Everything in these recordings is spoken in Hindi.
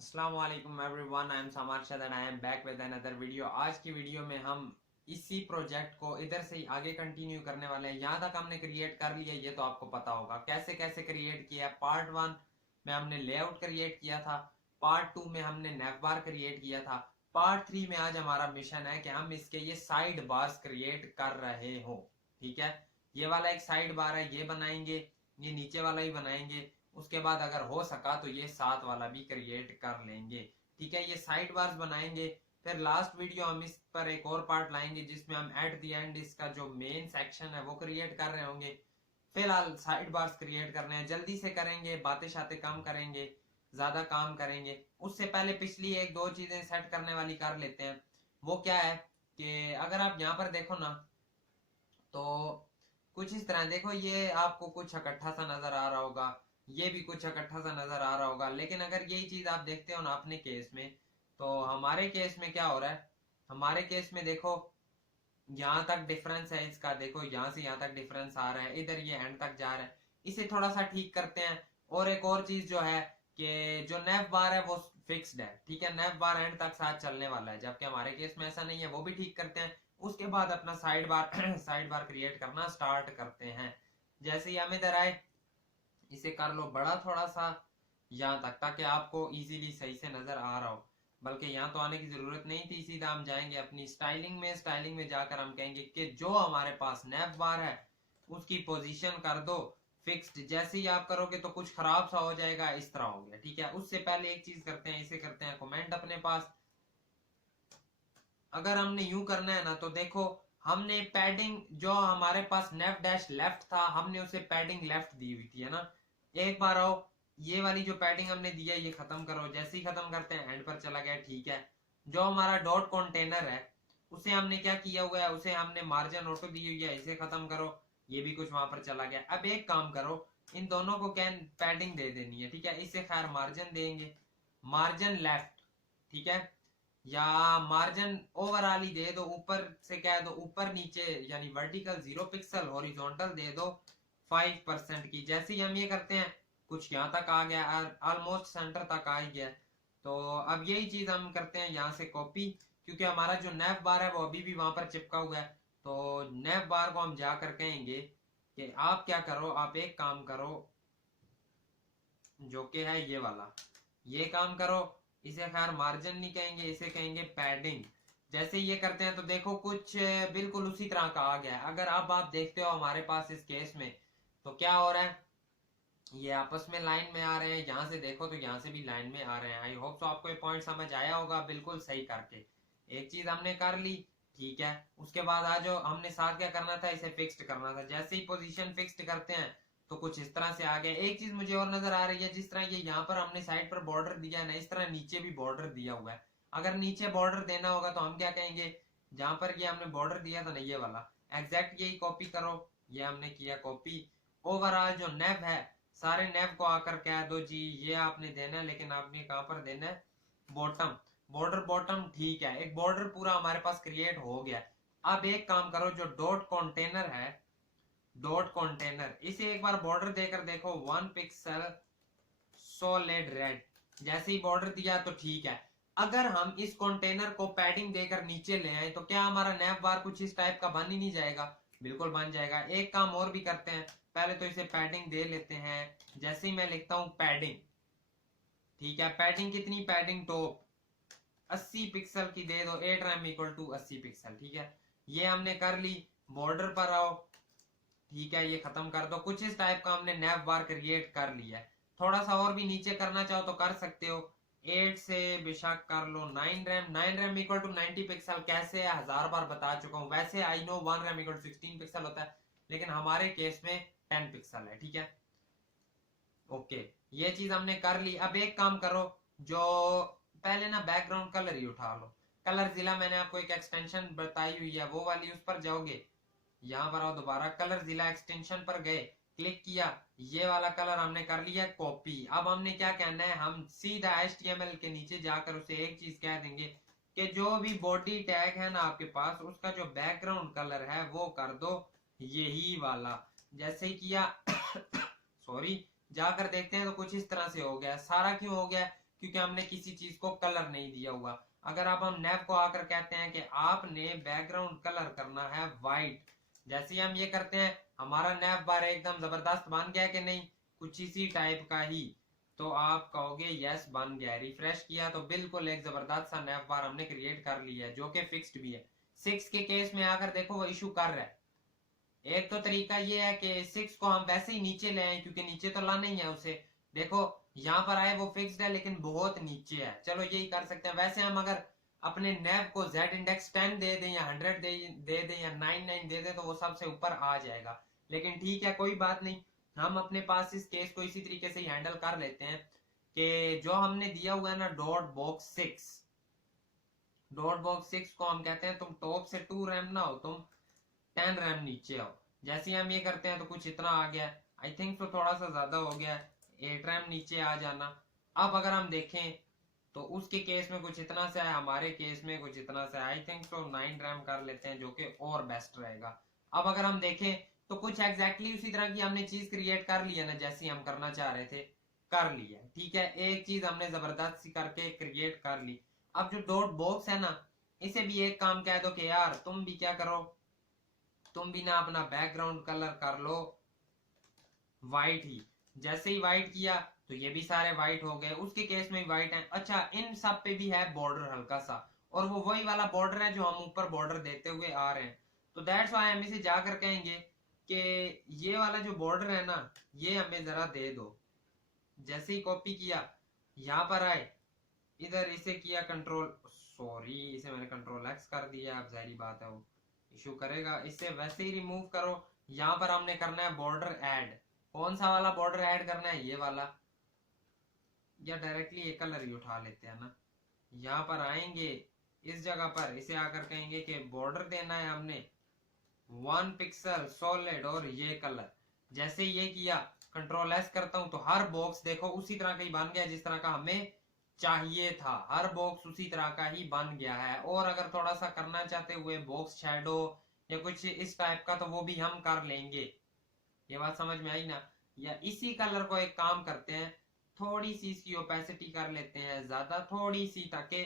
अस्सलाम वालेकुम everyone, I am Samarshad and I am back with another video. आज की वीडियो में हम इसी प्रोजेक्ट को इधर से ही आगे कंटिन्यू करने वाले हैं। यहाँ तक हमने क्रिएट कर लिया, ये तो आपको पता होगा कैसे कैसे क्रिएट किया। पार्ट 1 में हमने लेआउट क्रिएट किया था, पार्ट 2 में हमने नेवबार क्रिएट किया था, पार्ट 3 में आज हमारा मिशन है कि हम इसके ये साइड बार्स क्रिएट कर रहे हो। ठीक है, ये वाला एक साइड बार है, ये बनाएंगे, ये नीचे वाला ही बनाएंगे। उसके बाद अगर हो सका तो ये साथ वाला भी क्रिएट कर लेंगे। ठीक है, ये साइड बार्स बनाएंगे। फिर लास्ट वीडियो हम इस पर एक और पार्ट लाएंगे जिसमें हम एट द एंड इसका जो मेन सेक्शन है वो क्रिएट कर रहे होंगे। फिलहाल साइड बार्स क्रिएट करने हैं, जल्दी से करेंगे, बातें शातें कम करेंगे, ज्यादा काम करेंगे। उससे पहले पिछली एक दो चीजें सेट करने वाली कर लेते हैं। वो क्या है कि अगर आप यहाँ पर देखो ना तो कुछ इस तरह देखो, ये आपको कुछ इकट्ठा सा नजर आ रहा होगा, ये भी कुछ इकट्ठा सा नजर आ रहा होगा। लेकिन अगर यही चीज आप देखते हो ना अपने केस में, तो हमारे केस में क्या हो रहा है, हमारे केस में देखो यहाँ तक डिफरेंस है इसका, देखो यहाँ से यहाँ तक डिफरेंस आ रहा है, इधर ये एंड तक जा रहा है। इसे थोड़ा सा ठीक करते हैं। और एक और चीज जो है कि जो नेव बार है वो फिक्स्ड है। ठीक है, नेव बार एंड तक साथ चलने वाला है, जबकि हमारे केस में ऐसा नहीं है, वो भी ठीक करते हैं। उसके बाद अपना side bar side bar create करना स्टार्ट करते हैं। जैसे ही हम इधर आए, इसे कर लो बड़ा थोड़ा सा यहाँ तक, ताकि आपको इजीली सही से नजर आ रहा हो। बल्कि यहाँ तो आने की जरूरत नहीं थी, सीधा हम जाएंगे अपनी स्टाइलिंग में। स्टाइलिंग में जाकर हम कहेंगे कि जो हमारे पास नैप बार है उसकी पोजीशन कर दो फिक्स्ड। जैसे ही आप करोगे तो कुछ खराब सा हो जाएगा, इस तरह हो गया। ठीक है, उससे पहले एक चीज करते हैं, इसे करते हैं कमेंट अपने पास। अगर हमने यूं करना है ना तो देखो, हमने पैडिंग जो हमारे पास नेफ डैश लेफ्ट था, हमने उसे पैडिंग लेफ्ट दी हुई थी, है ना। एक बार आओ, ये वाली जो पैडिंग हमने दी है ये खत्म करो। जैसे ही खत्म करते हैं एंड पर चला गया। ठीक है, जो हमारा डॉट कंटेनर है उसे हमने क्या किया हुआ है, उसे हमने मार्जिन ऑटो दी हुई है, इसे खत्म करो। ये भी कुछ वहां पर चला गया। अब एक काम करो, इन दोनों को क्या पैडिंग दे देनी है। ठीक है, इसे खैर मार्जिन देंगे, मार्जिन लेफ्ट। ठीक है, या मार्जिन ओवरऑल ही दे दो, ऊपर से क्या है तो ऊपर नीचे यानी वर्टिकल 0 पिक्सल, हॉरिजॉन्टल दे दो 5% की। जैसे ही हम ये करते हैं कुछ यहाँ तक आ गया, ऑलमोस्ट सेंटर तक आ ही गया। तो अब यही चीज हम करते हैं यहाँ से कॉपी, क्योंकि हमारा जो नैप बार है वो अभी भी वहां पर चिपका हुआ है। तो नैप बार को हम जाकर कहेंगे कि आप क्या करो, आप एक काम करो जो कि है ये वाला, ये काम करो। इसे खैर मार्जिन नहीं कहेंगे, इसे कहेंगे पैडिंग। जैसे ये करते हैं तो देखो कुछ बिल्कुल उसी तरह का आ गया है। अगर अब आप देखते हो हमारे पास इस केस में तो क्या हो रहा है, ये आपस में लाइन में आ रहे हैं। यहाँ से देखो तो यहाँ से भी लाइन में आ रहे हैं। आई होप तो आपको ये पॉइंट समझ आया होगा, बिल्कुल सही करके। एक चीज हमने कर ली। ठीक है, उसके बाद आज हमने साथ क्या करना था, इसे फिक्स्ड करना था। जैसे ही पोजीशन फिक्स्ड करते हैं तो कुछ इस तरह से आ गया। एक चीज मुझे और नजर आ रही है, जिस तरह ये यहाँ पर हमने साइड पर बॉर्डर दिया है ना, इस तरह नीचे भी बॉर्डर दिया हुआ है। अगर नीचे बॉर्डर देना होगा तो हम क्या कहेंगे, जहां पर ये हमने बॉर्डर दिया था ना ये वाला, एग्जैक्ट यही कॉपी करो। ये हमने किया कॉपी। ओवरऑल जो नेव है, सारे नेव को आकर कह दो जी ये आपने देना है, लेकिन आपने कहां पर देना है, बॉटम, बॉर्डर बॉटम। ठीक है, एक बॉर्डर पूरा हमारे पास क्रिएट हो गया। अब एक काम करो, जो डॉट कंटेनर है, डॉट कंटेनर, इसे एक बार बॉर्डर देकर देखो 1 पिक्सल सॉलिड रेड। जैसे ही बॉर्डर दिया तो ठीक है। अगर हम इस कंटेनर को पैडिंग देकर नीचे ले आए तो क्या हमारा नैप बार कुछ इस टाइप का बन ही नहीं जाएगा, बिल्कुल बन जाएगा। एक काम और भी करते हैं, पहले तो इसे पैडिंग दे लेते हैं। जैसे ही मैं लिखता हूं पैडिंग, ठीक है, पैडिंग कितनी, पैडिंग टॉप 80 पिक्सल की दे दो, 8 रैम इक्वल टू 80 पिक्सल। ठीक है, ये हमने कर ली। बॉर्डर पर आओ, ठीक है, ये खत्म कर दो। कुछ इस टाइप का हमने नैप बार क्रिएट कर लिया है। थोड़ा सा और भी नीचे करना चाहो तो कर सकते हो, 8 से बेशक कर लो 9 rem. 9 rem equal to 90 pixel कैसे है, 1000 बार बता चुका हूं। वैसे I know 1 rem equal to 16 pixel होता है, लेकिन हमारे केस में 10 पिक्सल है। ठीक है, ओके, ये चीज हमने कर ली। अब एक काम करो, जो पहले ना बैकग्राउंड कलर ही उठा लो। कलर जिला मैंने आपको एक एक्सटेंशन बताई हुई है, वो वाली, उस पर जाओगे, यहाँ पर आओ, दोबारा कलर जिला एक्सटेंशन पर गए, क्लिक किया, ये वाला कलर हमने कर लिया कॉपी। अब हमने क्या कहना है, हम सीधा HTML के नीचे जाकर उसे एक चीज कह देंगे कि जो भी बॉडी टैग है ना आपके पास, उसका जो बैकग्राउंड कलर है वो कर दो यही वाला। जैसे किया सॉरी, जाकर देखते हैं तो कुछ इस तरह से हो गया। सारा क्यों हो गया, क्योंकि हमने किसी चीज को कलर नहीं दिया हुआ। अगर अब हम नैव को आकर कहते हैं कि आपने बैकग्राउंड कलर करना है व्हाइट, जैसे ही हम ये करते हैं हमारा नैव बार एकदम जबरदस्त बन गया कि नहीं, कुछ इसी टाइप का ही, तो आप कहोगे यस बन गया। रिफ्रेश किया तो बिल्कुल एक जबरदस्त सा नैव बार हमने क्रिएट कर लिया है जो कि फिक्स्ड भी है। 6 के केस में आकर देखो वो इशू कर रहा है। एक तो तरीका ये है कि 6 को हम वैसे ही नीचे ले आए, क्योंकि नीचे तो लाना ही है उसे। देखो यहाँ पर आए वो फिक्स्ड है लेकिन बहुत नीचे है, चलो यही कर सकते हैं। वैसे हम अगर अपने नैव को z इंडेक्स 10 दे दें या 100 दे दें या 99 दे दें तो वो सबसे ऊपर आ जाएगा। लेकिन ठीक है कोई बात नहीं, हम अपने पास इस केस को इसी तरीके से ही हैंडल कर लेते हैं कि जो हमने दिया हुआ है ना डॉट बॉक्स 6 को हम कहते हैं तुम टॉप से 2 रैम ना हो, तुम 10 रैम नीचे आओ। जैसे हम ये करते हैं तो कुछ इतना आ गया, आई थिंक तो थोड़ा सा ज्यादा हो गया, 8 रैम नीचे आ जाना। अब अगर हम देखें तो उसके केस में कुछ इतना सा है, हमारे केस में कुछ इतना सा है, आई थिंक तो 9 रैम कर लेते हैं जो कि और बेस्ट रहेगा। अब अगर हम देखें तो कुछ एग्जैक्टली उसी तरह की हमने चीज क्रिएट कर ली है ना, जैसी हम करना चाह रहे थे कर लिया। ठीक है, एक चीज हमने जबरदस्त सी करके क्रिएट कर ली। अब जो डॉट बॉक्स है ना, इसे भी एक काम कह दो कि यार तुम भी क्या करो, तुम भी ना अपना बैकग्राउंड कलर कर लो व्हाइट ही। जैसे ही व्हाइट किया तो ये भी सारे व्हाइट हो गए, उसके केस में भी व्हाइट है। अच्छा इन सब पे भी है बॉर्डर हल्का सा, और वो वही वाला बॉर्डर है जो हम ऊपर बॉर्डर देते हुए आ रहे हैं। तो दैट्स व्हाई हम इसे जाकर कहेंगे कि ये वाला जो बॉर्डर है ना ये हमें जरा दे दो। जैसे ही कॉपी किया यहाँ पर आए, इधर इसे किया कंट्रोल, सॉरी इसे मैंने कंट्रोल एक्स कर दिया, अब जाहिर बात है वो इशू करेगा। इसे वैसे ही रिमूव करो। यहाँ पर हमने करना है बॉर्डर ऐड। कौन सा वाला बॉर्डर ऐड करना है, ये वाला, या डायरेक्टली ये कलर ही उठा लेते हैं ना। यहाँ पर आएंगे इस जगह पर, इसे आकर कहेंगे कि बॉर्डर देना है हमने 1 पिक्सल सॉलिड और ये कलर। जैसे ये किया कंट्रोल एस करता हूं तो हर बॉक्स देखो उसी तरह का ही बन गया जिस तरह का हमें चाहिए था, हर बॉक्स उसी तरह का ही बन गया है। और अगर थोड़ा सा करना चाहते हुए बॉक्स शैडो या कुछ इस टाइप का तो वो भी हम कर लेंगे। ये बात समझ में आई ना। या इसी कलर को एक काम करते हैं, थोड़ी सी इसकी ओपेसिटी कर लेते हैं ज्यादा, थोड़ी सी, ताकि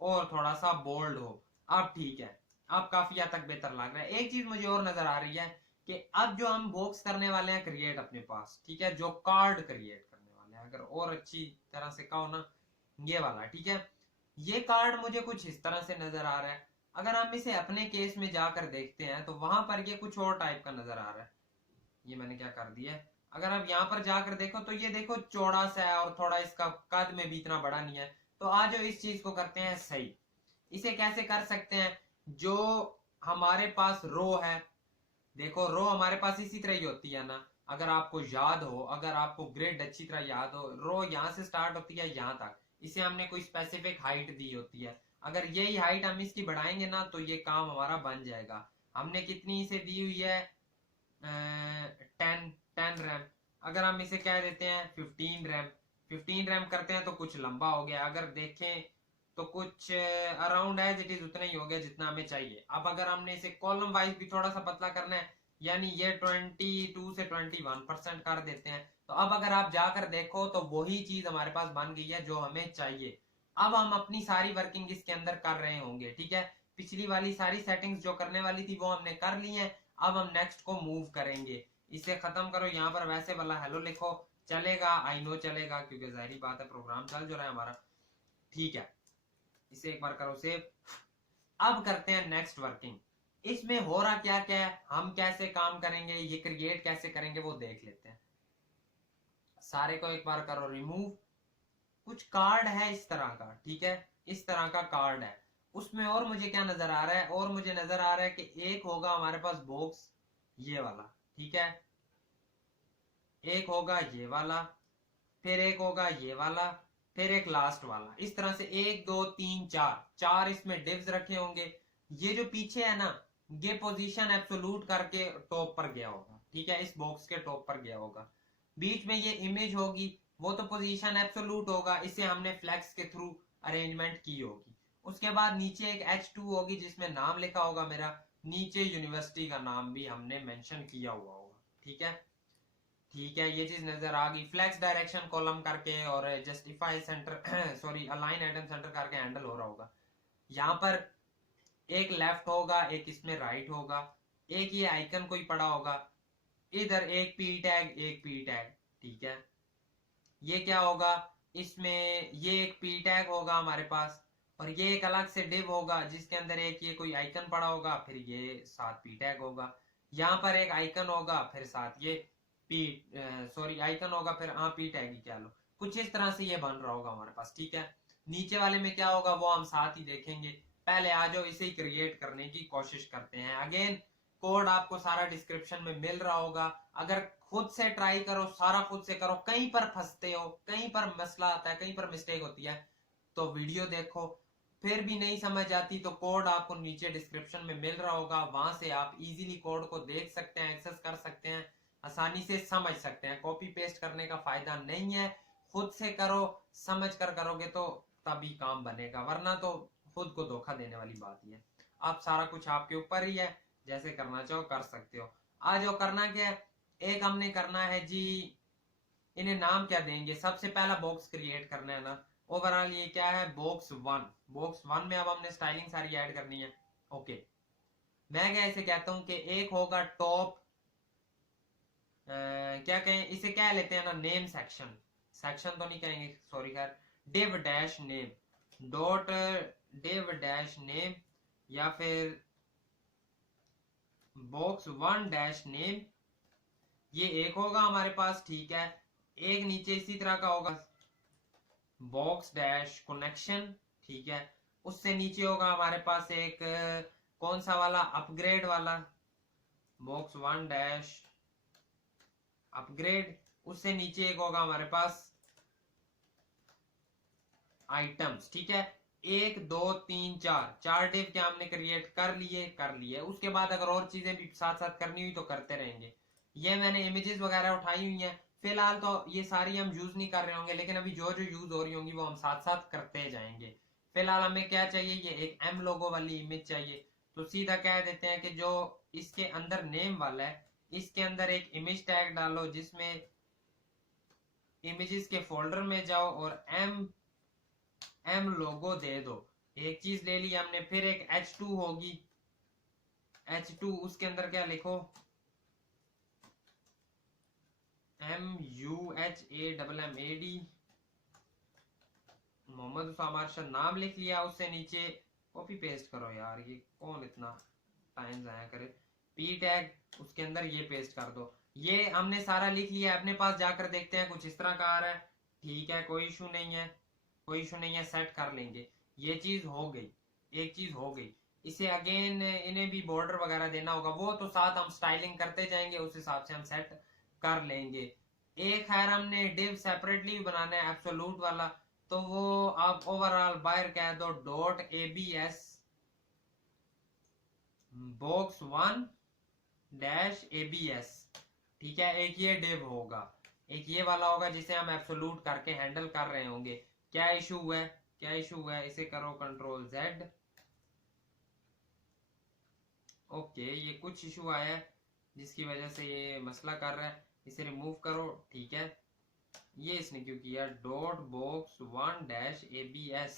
और थोड़ा सा बोल्ड हो। अब ठीक है, अब काफी हद तक बेहतर लग रहा है। एक चीज मुझे और नजर आ रही है कि अब जो हम बॉक्स करने वाले हैं क्रिएट अपने पास, ठीक है, जो कार्ड क्रिएट करने वाले हैं, अगर और अच्छी तरह से कहो ना, ये वाला, ठीक है, ये कार्ड मुझे कुछ इस तरह से नजर आ रहा है। अगर हम इसे अपने केस में जाकर देखते हैं तो वहां पर ये कुछ और टाइप का नजर आ रहा है। ये मैंने क्या कर दिया है, अगर आप यहाँ पर जाकर देखो तो ये देखो चौड़ा सा है और थोड़ा इसका कद में भी इतना बड़ा नहीं है। तो आज इस चीज को करते हैं सही। इसे कैसे कर सकते हैं, जो हमारे पास रो है, देखो रो हमारे पास इसी तरह ही होती है ना, अगर आपको याद हो, अगर आपको ग्रिड अच्छी तरह याद हो, रो यहाँ से स्टार्ट होती है यहाँ तक, इसे हमने कोई स्पेसिफिक हाइट दी होती है। अगर यही हाइट हम इसकी बढ़ाएंगे ना तो ये काम हमारा बन जाएगा। हमने कितनी इसे दी हुई है, 10 रैम। अगर हम इसे कह देते हैं 15 रैम करते हैं तो कुछ लंबा हो गया। अगर देखें तो कुछ अराउंड एज इट इज उतना ही हो गया जितना हमें चाहिए। अब अगर हमने इसे कॉलम वाइज भी थोड़ा सा पतला करना है, यानी ये 22 से 21% कर देते हैं, तो अब अगर आप जाकर देखो तो वही चीज हमारे पास बन गई है जो हमें चाहिए। अब हम अपनी सारी वर्किंग इसके अंदर कर रहे होंगे, ठीक है, पिछली वाली सारी सेटिंग्स जो करने वाली थी वो हमने कर ली है। अब हम नेक्स्ट को मूव करेंगे। इसे खत्म करो, यहाँ पर वैसे वाला हेलो लिखो, चलेगा, आई नो चलेगा, क्योंकि जाहिर बात है प्रोग्राम चल जो रहा है हमारा। ठीक है, इसे एक बार करो सेव। अब करते हैं नेक्स्ट वर्किंग। इसमें हो रहा क्या क्या है, हम कैसे काम करेंगे, ये क्रिएट कैसे करेंगे वो देख लेते हैं। सारे को एक बार करो रिमूव। कुछ कार्ड है इस तरह का, ठीक है, इस तरह का कार्ड है। उसमें और मुझे क्या नजर आ रहा है, और मुझे नजर आ रहा है कि एक होगा हमारे पास बॉक्स ये वाला, ठीक है, एक होगा ये वाला, फिर एक होगा ये वाला, फिर एक लास्ट वाला। इस तरह से 1 2 3 4 इसमें डिव्स रखे होंगे। ये जो पीछे है ना, ये पोजीशन एब्सोल्यूट करके टॉप पर गया होगा, ठीक है, इस बॉक्स के टॉप पर गया होगा। बीच में ये इमेज होगी, वो तो पोजीशन एब्सोल्यूट होगा, इसे हमने फ्लेक्स के थ्रू अरेंजमेंट की होगी। उसके बाद नीचे एक H2 होगी जिसमें नाम लिखा होगा मेरा, नीचे यूनिवर्सिटी का नाम भी हमने मेंशन किया हुआ होगा, ठीक है। ठीक है, ये चीज नजर आ गई। फ्लेक्स डायरेक्शन कॉलम करके और justify centre sorry align item centre करके हैंडल हो रहा होगा। यहाँ पर एक लेफ्ट होगा, एक इसमें राइट होगा, एक ये आइकन कोई पड़ा होगा, इधर एक पी टैग, एक पी टैग। ठीक है, ये क्या होगा, इसमें ये एक पी टैग होगा हमारे पास, और ये एक अलग से डिव होगा जिसके अंदर एक ये कोई आइकन पड़ा होगा, फिर ये साथ पी टैग होगा। यहाँ पर एक आइकन होगा, फिर साथ ये पी सॉरी आइकन होगा, फिर हाँ पी टैग ही क्या लो, कुछ इस तरह से ये बन रहा होगा हमारे पास। ठीक है, नीचे वाले में क्या होगा वो हम साथ ही देखेंगे। पहले आ जाओ इसे ही क्रिएट करने की कोशिश करते हैं। अगेन कोड आपको सारा डिस्क्रिप्शन में मिल रहा होगा। अगर खुद से ट्राई करो, सारा खुद से करो, कहीं पर फंसते हो, कहीं पर मसला आता है, कहीं पर मिस्टेक होती है, तो वीडियो देखो। फिर भी नहीं समझ आती तो कोड आपको नीचे डिस्क्रिप्शन में मिल रहा होगा, वहां से आप इजीली कोड को देख सकते हैं, एक्सेस कर सकते हैं, आसानी से समझ सकते हैं। कॉपी पेस्ट करने का फायदा नहीं है, खुद से करो, समझ कर करोगे तो तभी काम बनेगा, वरना तो खुद को धोखा देने वाली बात ही है। आप सारा कुछ आपके ऊपर ही है, जैसे करना चाहो कर सकते हो। आज जो करना क्या है, एक हमने करना है जी, इन्हें नाम क्या देंगे। सबसे पहला बॉक्स क्रिएट करना है ना। ओवरऑल ये क्या है, बॉक्स वन। बॉक्स वन में अब हमने स्टाइलिंग सारी ऐड करनी है। ओके, मैं क्या इसे कहता हूं कि एक होगा टॉप, क्या कहें इसे, क्या लेते हैं ना, नेम सेक्शन। सेक्शन तो नहीं कहेंगे सॉरी खैर, div dash name dot div dash name, या फिर बॉक्स वन डैश नेम, ये एक होगा हमारे पास। ठीक है, एक नीचे इसी तरह का होगा बॉक्स डैश कनेक्शन। ठीक है, उससे नीचे होगा हमारे पास एक कौन सा वाला, अपग्रेड वाला, बॉक्स वन डैश अपग्रेड। उससे नीचे एक होगा हमारे पास आइटम्स। ठीक है, एक दो तीन चार, चार डिव क्या हमने क्रिएट कर लिए। उसके बाद अगर और चीजें भी साथ साथ करनी हुई तो करते रहेंगे। ये मैंने इमेजेस वगैरह उठाई हुई हैं, फिलहाल तो ये सारी हम यूज नहीं कर रहे होंगे, लेकिन अभी जो जो यूज हो रही होंगी वो हम साथ साथ करते जाएंगे। फिलहाल हमें क्या चाहिए, ये एक एम लोगो वाली इमेज चाहिए। तो सीधा कह देते हैं कि जो इसके अंदर नेम वाला है, इसके अंदर एक इमेज टैग डालो, जिसमें इमेजेस के फोल्डर में जाओ और एम लोगो दे दो। एक चीज ले ली हमने। फिर एक H2 होगी, H2, उसके अंदर क्या लिखो, MUHAMMAD, मोहम्मद उसामा अरशद नाम लिख लिया। उससे नीचे कॉपी पेस्ट करो यार, ये कौन इतना टाइम जाया करे। पी टैग, उसके अंदर ये पेस्ट कर दो। ये हमने सारा लिख लिया, अपने पास जाकर देखते हैं कुछ इस तरह का आ रहा है। ठीक है, कोई इशू नहीं है, कोई इशू नहीं है, सेट कर लेंगे। ये चीज हो गई, एक चीज हो गई। इसे अगेन इन्हें भी बॉर्डर वगैरह देना होगा, वो तो साथ हम स्टाइलिंग करते जाएंगे, उस हिसाब से हम सेट कर लेंगे। एक खैर हमने डिव सेपरेटली बनाना है, एब्सोल्यूट वाला, तो वो आप ओवरऑल बाहर कह दो dot ABS box one dash ABS. ठीक है, एक ये डिव होगा, एक ये वाला होगा जिसे हम एब्सोल्यूट करके हैंडल कर रहे होंगे। क्या इशू है, क्या इशू है, इसे करो कंट्रोल जेड। ओके, ये कुछ इशू आया है जिसकी वजह से ये मसला कर रहा है, इसे रिमूव करो। ठीक है, ये इसने क्यों किया, dot box one dash ABS.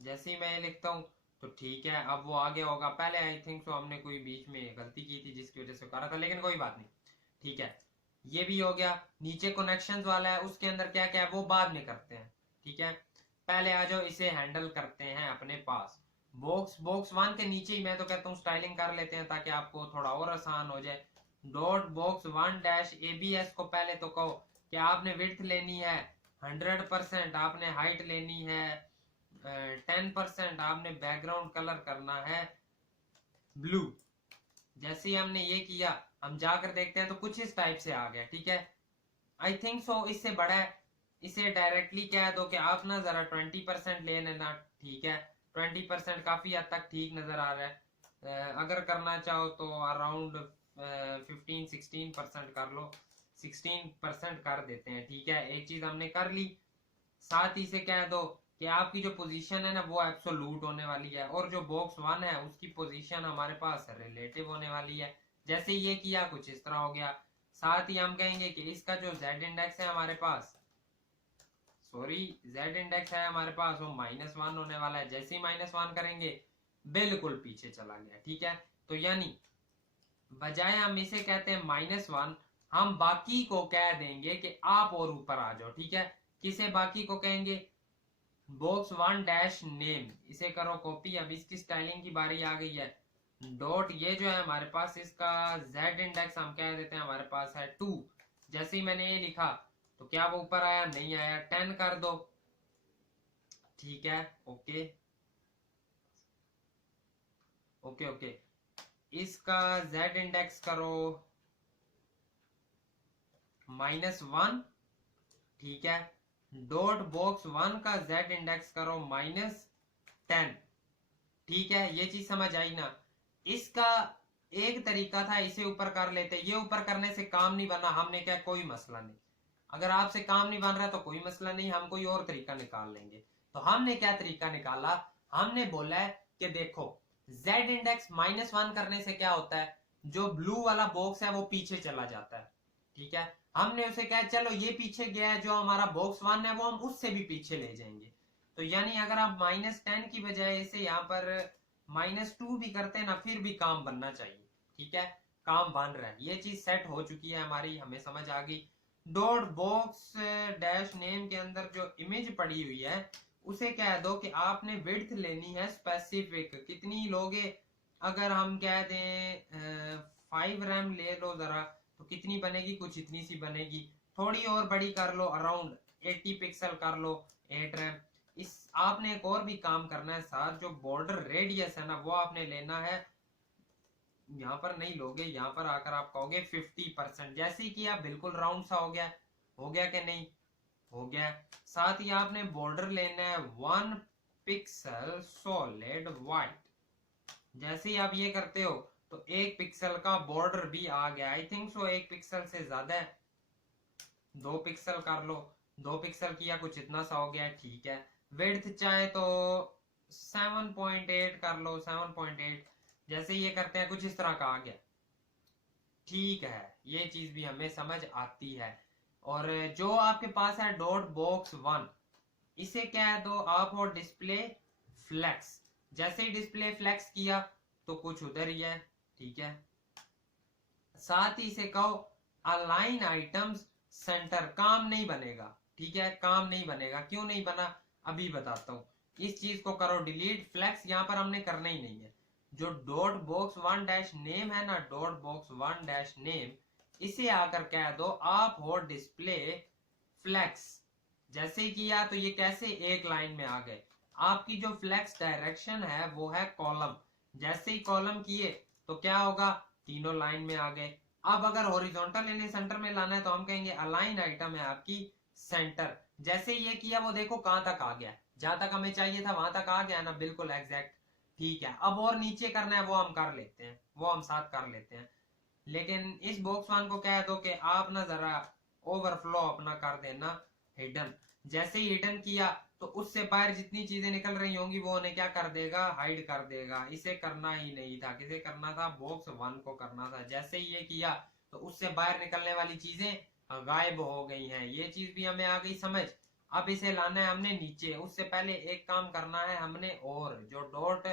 जैसे ही मैं ये लिखता हूँ तो ठीक है, अब वो आ गया होगा। पहले आई थिंक तो हमने कोई बीच में गलती की थी जिसकी वजह से कर रहा था, लेकिन कोई बात नहीं। ठीक है, ये भी हो गया। नीचे कनेक्शंस वाला है, उसके अंदर क्या क्या है वो बाद में करते हैं। ठीक है, पहले आ जाओ इसे हैंडल करते हैं अपने पास। बॉक्स वन के नीचे ही मैं तो कहता हूँ स्टाइलिंग कर लेते हैं ताकि आपको थोड़ा और आसान हो जाए। Dot box one dash ABS को पहले तो कहो कि आपने विड्थ लेनी है 100%, आपने हाइट लेनी है 10%, आपने बैकग्राउंड कलर करना है ब्लू। जैसे ही हमने ये किया, हम जाकर देखते हैं तो कुछ इस टाइप से आ गया। ठीक है, आई थिंक सो इससे बड़ा है, इसे डायरेक्टली कह दो कि आप ना जरा 20% ले लेना। ठीक है, 20% काफी हद तक ठीक नजर आ रहा है। अगर करना चाहो तो अराउंड 15-16% कर लो, 16% कर देते हैं। ठीक है, एक चीज हमने कर ली। साथ ही से कह दो कि आपकी जो पोजीशन है ना वो एब्सोल्यूट होने वाली है, और जो बॉक्स वन है उसकी पोजीशन हमारे पास रिलेटिव होने वाली है। जैसे ये किया कुछ इस तरह हो गया। साथ ही हम कहेंगे कि इसका जो z इंडेक्स है हमारे पास, सॉरी z इंडेक्स है हमारे पास, वो -1 होने वाला है। जैसे ही -1 करेंगे बिल्कुल पीछे चला गया, ठीक है। तो यानी बजाय हम इसे कहते हैं -1, हम बाकी को कह देंगे कि आप और ऊपर आ जाओ, ठीक है। किसे बाकी को कहेंगे? बॉक्स 1 डैश नेम, इसे करो कॉपी। अब इसकी स्टाइलिंग की बारी आ गई है। डॉट ये जो है हमारे पास, इसका z इंडेक्स हम कह देते हैं हमारे पास है 2। जैसे ही मैंने ये लिखा तो क्या वो ऊपर आया? नहीं आया। 10 कर दो, ठीक है। Okay okay okay. इसका z इंडेक्स करो -1, ठीक है। डॉट बॉक्स 1 का z इंडेक्स करो -10, ठीक है। ये चीज समझ आई ना? इसका एक तरीका था, इसे ऊपर कर लेते। ये ऊपर करने से काम नहीं बना, हमने क्या, कोई मसला नहीं। अगर आपसे काम नहीं बन रहा तो कोई मसला नहीं, हम कोई और तरीका निकाल लेंगे। तो हमने क्या तरीका निकाला? हमने बोला है कि देखो z इंडेक्स -1 करने से क्या होता है, जो ब्लू वाला बॉक्स है वो पीछे चला जाता है, ठीक है। हमने उसे कहा चलो ये पीछे गया है, जो हमारा बॉक्स 1 है वो हम उससे भी पीछे ले जाएंगे। तो यानी अगर आप -10 की बजाय इसे यहाँ पर -2 भी करते हैं ना, फिर भी काम बनना चाहिए, ठीक है। काम बन रहा है, ये चीज सेट हो चुकी है हमारी, हमें समझ आ गई। डॉट बॉक्स डैश नेम के अंदर जो इमेज पड़ी हुई है उसे कह दो कि आपने विड्थ लेनी है स्पेसिफिक। कितनी लोगे? अगर हम कह दें 5 रैम ले लो जरा, तो कितनी बनेगी? कुछ इतनी सी बनेगी। थोड़ी और बड़ी कर लो, अराउंड 80 पिक्सल कर लो, 8 रैम। इस आपने एक और भी काम करना है साथ, जो बॉर्डर रेडियस है ना वो आपने लेना है। यहाँ पर नहीं लोगे, यहाँ पर आकर आप कहोगे 50%। जैसे ही किया बिल्कुल राउंड सा हो गया। हो गया कि नहीं? हो गया। साथ ही आपने बॉर्डर लेना है 1 पिक्सल सॉलिड वाइट। जैसे ही आप ये करते हो तो 1 पिक्सल का बॉर्डर भी आ गया। आई थिंक सो 1 पिक्सल से ज्यादा है, 2 पिक्सल कर लो। 2 पिक्सल किया, कुछ इतना सा हो गया, ठीक है। विड्थ चाहे तो 7.8 कर लो, 7.8। जैसे ये करते हैं कुछ इस तरह का आ गया, ठीक है। ये चीज भी हमें समझ आती है। और जो आपके पास है डॉट बॉक्स 1, इसे कह दो आप और डिस्प्ले फ्लेक्स। जैसे ही डिस्प्ले फ्लेक्स किया तो कुछ उधर ही है, ठीक है। साथ ही इसे कहो अलाइन आइटम्स सेंटर। काम नहीं बनेगा, ठीक है, काम नहीं बनेगा। क्यों नहीं बना अभी बताता हूं। इस चीज को करो डिलीट। फ्लेक्स यहां पर हमने करना ही नहीं है। जो डॉट बॉक्स 1 डैश नेम है ना, डॉट बॉक्स 1 डैश नेम, इसे आकर कह दो आप हो डिस्प्ले फ्लेक्स। जैसे ही किया तो ये कैसे एक लाइन में आ गए। आपकी जो फ्लेक्स डायरेक्शन है वो है कॉलम। जैसे ही कॉलम किए तो क्या होगा, तीनों लाइन में आ गए। अब अगर हॉरिजॉन्टल यानी सेंटर में लाना है तो हम कहेंगे अलाइन आइटम है आपकी सेंटर। जैसे ये किया वो देखो कहां तक आ गया, जहां तक हमें चाहिए था वहां तक आ गया ना, बिल्कुल एग्जैक्ट, ठीक है। अब और नीचे करना है वो हम कर लेते हैं, वो हम साथ कर लेते हैं। लेकिन इस बॉक्स वन को कह दो कि आप ना जरा ओवरफ्लो अपना कर देना हिडन। जैसे ही हिडन किया तो उससे बाहर जितनी चीजें निकल रही होंगी वो उन्हें क्या कर देगा, हाइड कर देगा। इसे करना ही नहीं था, किसे करना था, बॉक्स 1 को करना था। जैसे ही ये किया तो उससे बाहर निकलने वाली चीजें गायब हो गई हैं। ये चीज भी हमें आ गई समझ। अब इसे लाना है हमने नीचे। उससे पहले एक काम करना है हमने, और जो डॉट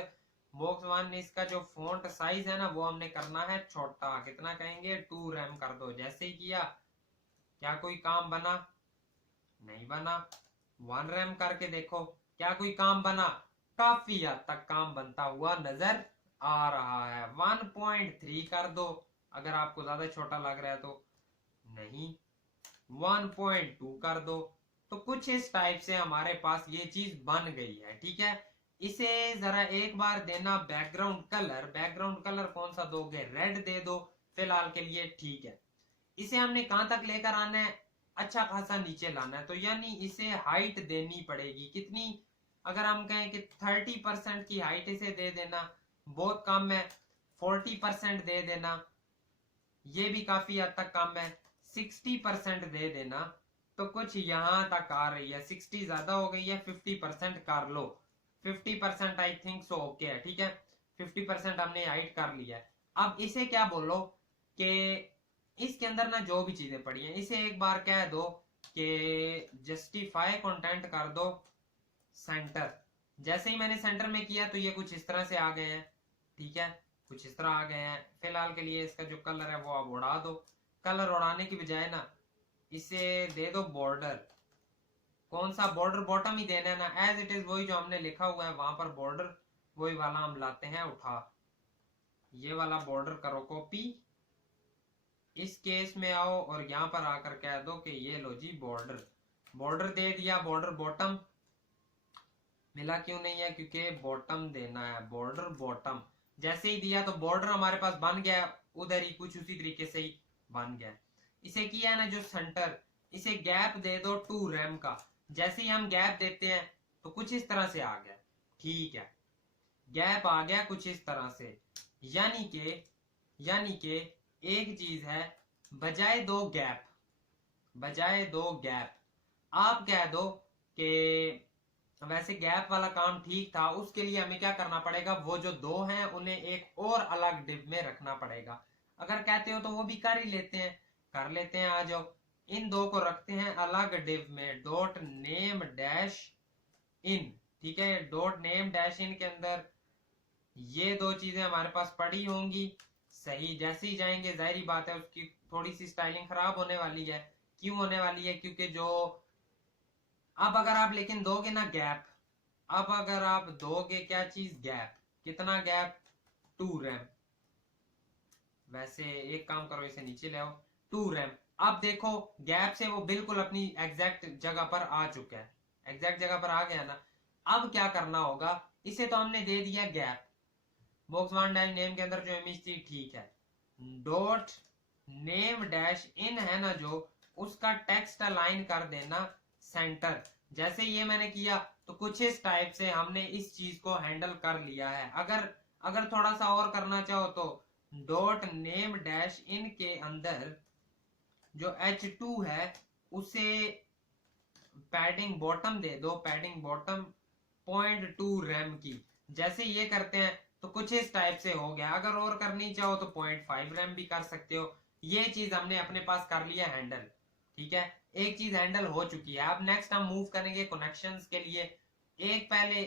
बॉक्स 1 इसका जो फॉन्ट साइज है ना वो हमने करना है छोटा। कितना कहेंगे, 2 रैम कर दो। जैसे ही किया क्या कोई काम बना? नहीं बना। 1 रैम करके देखो क्या कोई काम बना? काफी हद तक काम बनता हुआ नजर आ रहा है। 1.3 कर दो अगर आपको ज्यादा छोटा लग रहा है तो। नहीं, 1.2 कर दो। तो कुछ इस टाइप से हमारे पास ये चीज बन गई है, ठीक है। इसे जरा एक बार देना बैकग्राउंड कलर। बैकग्राउंड कलर कौन सा दोगे? रेड दे दो फिलहाल के लिए, ठीक है। इसे हमने कहां तक लेकर आना है? अच्छा खासा नीचे लाना है। तो यानी इसे हाइट देनी पड़ेगी कितनी? अगर हम कहें कि 30% की हाइट इसे दे देना, बहुत कम है। 40% दे देना, ये भी काफी हद तक कम है। 60% दे देना, तो कुछ यहां तक आ रही है। 60 ज्यादा हो गई है, 50% कर लो। 50% आई थिंक सो ओके है, ठीक है। 50% हमने हाइट कर लिया है। अब इसे क्या बोलो कि इसके अंदर ना जो भी चीजें पड़ी हैं इसे एक बार कह दो कि जस्टिफाई कंटेंट कर दो सेंटर। जैसे ही मैंने सेंटर में किया तो ये कुछ इस तरह से आ गए हैं, ठीक है, कुछ इस तरह आ गए हैं। फिलहाल के लिए इसका जो कलर है वो आप उड़ा दो। कलर उड़ाने की बजाय ना इसे दे दो बॉर्डर। कौन सा बॉर्डर? बॉटम ही देना है ना, एज इट इज वही जो हमने लिखा हुआ है वहां पर बॉर्डर वही वाला हम लाते हैं उठा। ये वाला बॉर्डर करो कॉपी, इस केस में आओ और यहाँ पर आकर कह दो कि ये लो जी बॉर्डर। बॉर्डर दे दिया, बॉर्डर बॉटम मिला क्यों नहीं है? क्योंकि बॉटम देना है, बॉर्डर बॉटम। जैसे ही दिया तो बॉर्डर हमारे पास बन गया, उधर ही कुछ उसी तरीके से ही बन गया। इसे किया ना जो सेंटर, इसे गैप दे दो 2 रैम का। जैसे ही हम गैप देते हैं तो कुछ इस तरह से आ गया, ठीक है, गैप आ गया कुछ इस तरह से। यानी के एक चीज है, बजाय दो गैप, बजाय दो गैप आप कह दो कि वैसे गैप वाला काम ठीक था, उसके लिए हमें क्या करना पड़ेगा, वो जो दो हैं उन्हें एक और अलग डिव में रखना पड़ेगा। अगर कहते हो तो वो भी कर ही लेते हैं, कर लेते हैं। आ जाओ, इन दो को रखते हैं अलग डिव में, डॉट नेम डैश इन, ठीक है। डॉट नेम डैश इन के अंदर ये दो चीजें हमारे पास पड़ी होंगी, सही। जैसे ही जाएंगे जाहिर बात है उसकी थोड़ी सी स्टाइलिंग खराब होने वाली है। क्यों होने वाली है? क्योंकि जो अब अगर आप लेकिन दोगे ना गैप, अब अगर आप दोगे क्या चीज, गैप, कितना गैप, 2 रैम। वैसे एक काम करो, इसे नीचे ले आओ, 2 रैम। अब देखो गैप से वो बिल्कुल अपनी एग्जैक्ट जगह पर आ चुका है, एग्जैक्ट जगह पर आ गया ना। अब क्या करना होगा, इसे तो हमने दे दिया गैप, बॉक्स 1 डैश नेम के अंदर जो इमेज थी, ठीक है। डॉट नेम डैश इन है ना जो, उसका टेक्स्ट अलाइन कर देना सेंटर। जैसे ये मैंने किया तो कुछ इस टाइप से हमने इस चीज को हैंडल कर लिया है। अगर थोड़ा सा और करना चाहो तो डॉट नेम डैश इन के अंदर जो H2 है उसे पैडिंग बॉटम दे दो, पैडिंग बॉटम 0.2 रैम की। जैसे ये करते हैं तो कुछ इस टाइप से हो गया। अगर और करनी चाहो तो 0.5 रैम भी कर सकते हो। ये चीज हमने अपने पास कर लिया हैंडल, ठीक है। एक चीज हैंडल हो चुकी है। अब नेक्स्ट हम मूव करेंगे कनेक्शंस के लिए। एक पहले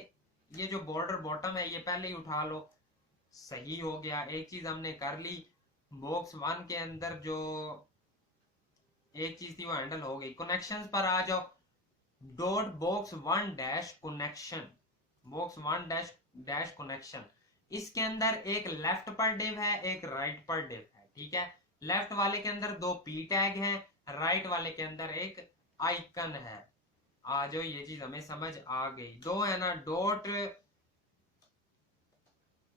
ये जो बॉर्डर बॉटम है ये पहले ही उठा लो, सही हो गया। एक चीज हमने कर ली, बॉक्स 1 के अंदर जो एक चीज थी वो हैंडल हो गई। कनेक्शंस पर आ जाओ, dot box 1 dash connection, box 1 dash dash connection. इसके अंदर एक लेफ्ट पर डिव है, एक राइट पर डिव है, ठीक है। लेफ्ट वाले के अंदर 2 पी टैग हैं, राइट वाले के अंदर एक आइकन है। आ जाओ, ये चीज हमें समझ आ गई। दो है ना, dot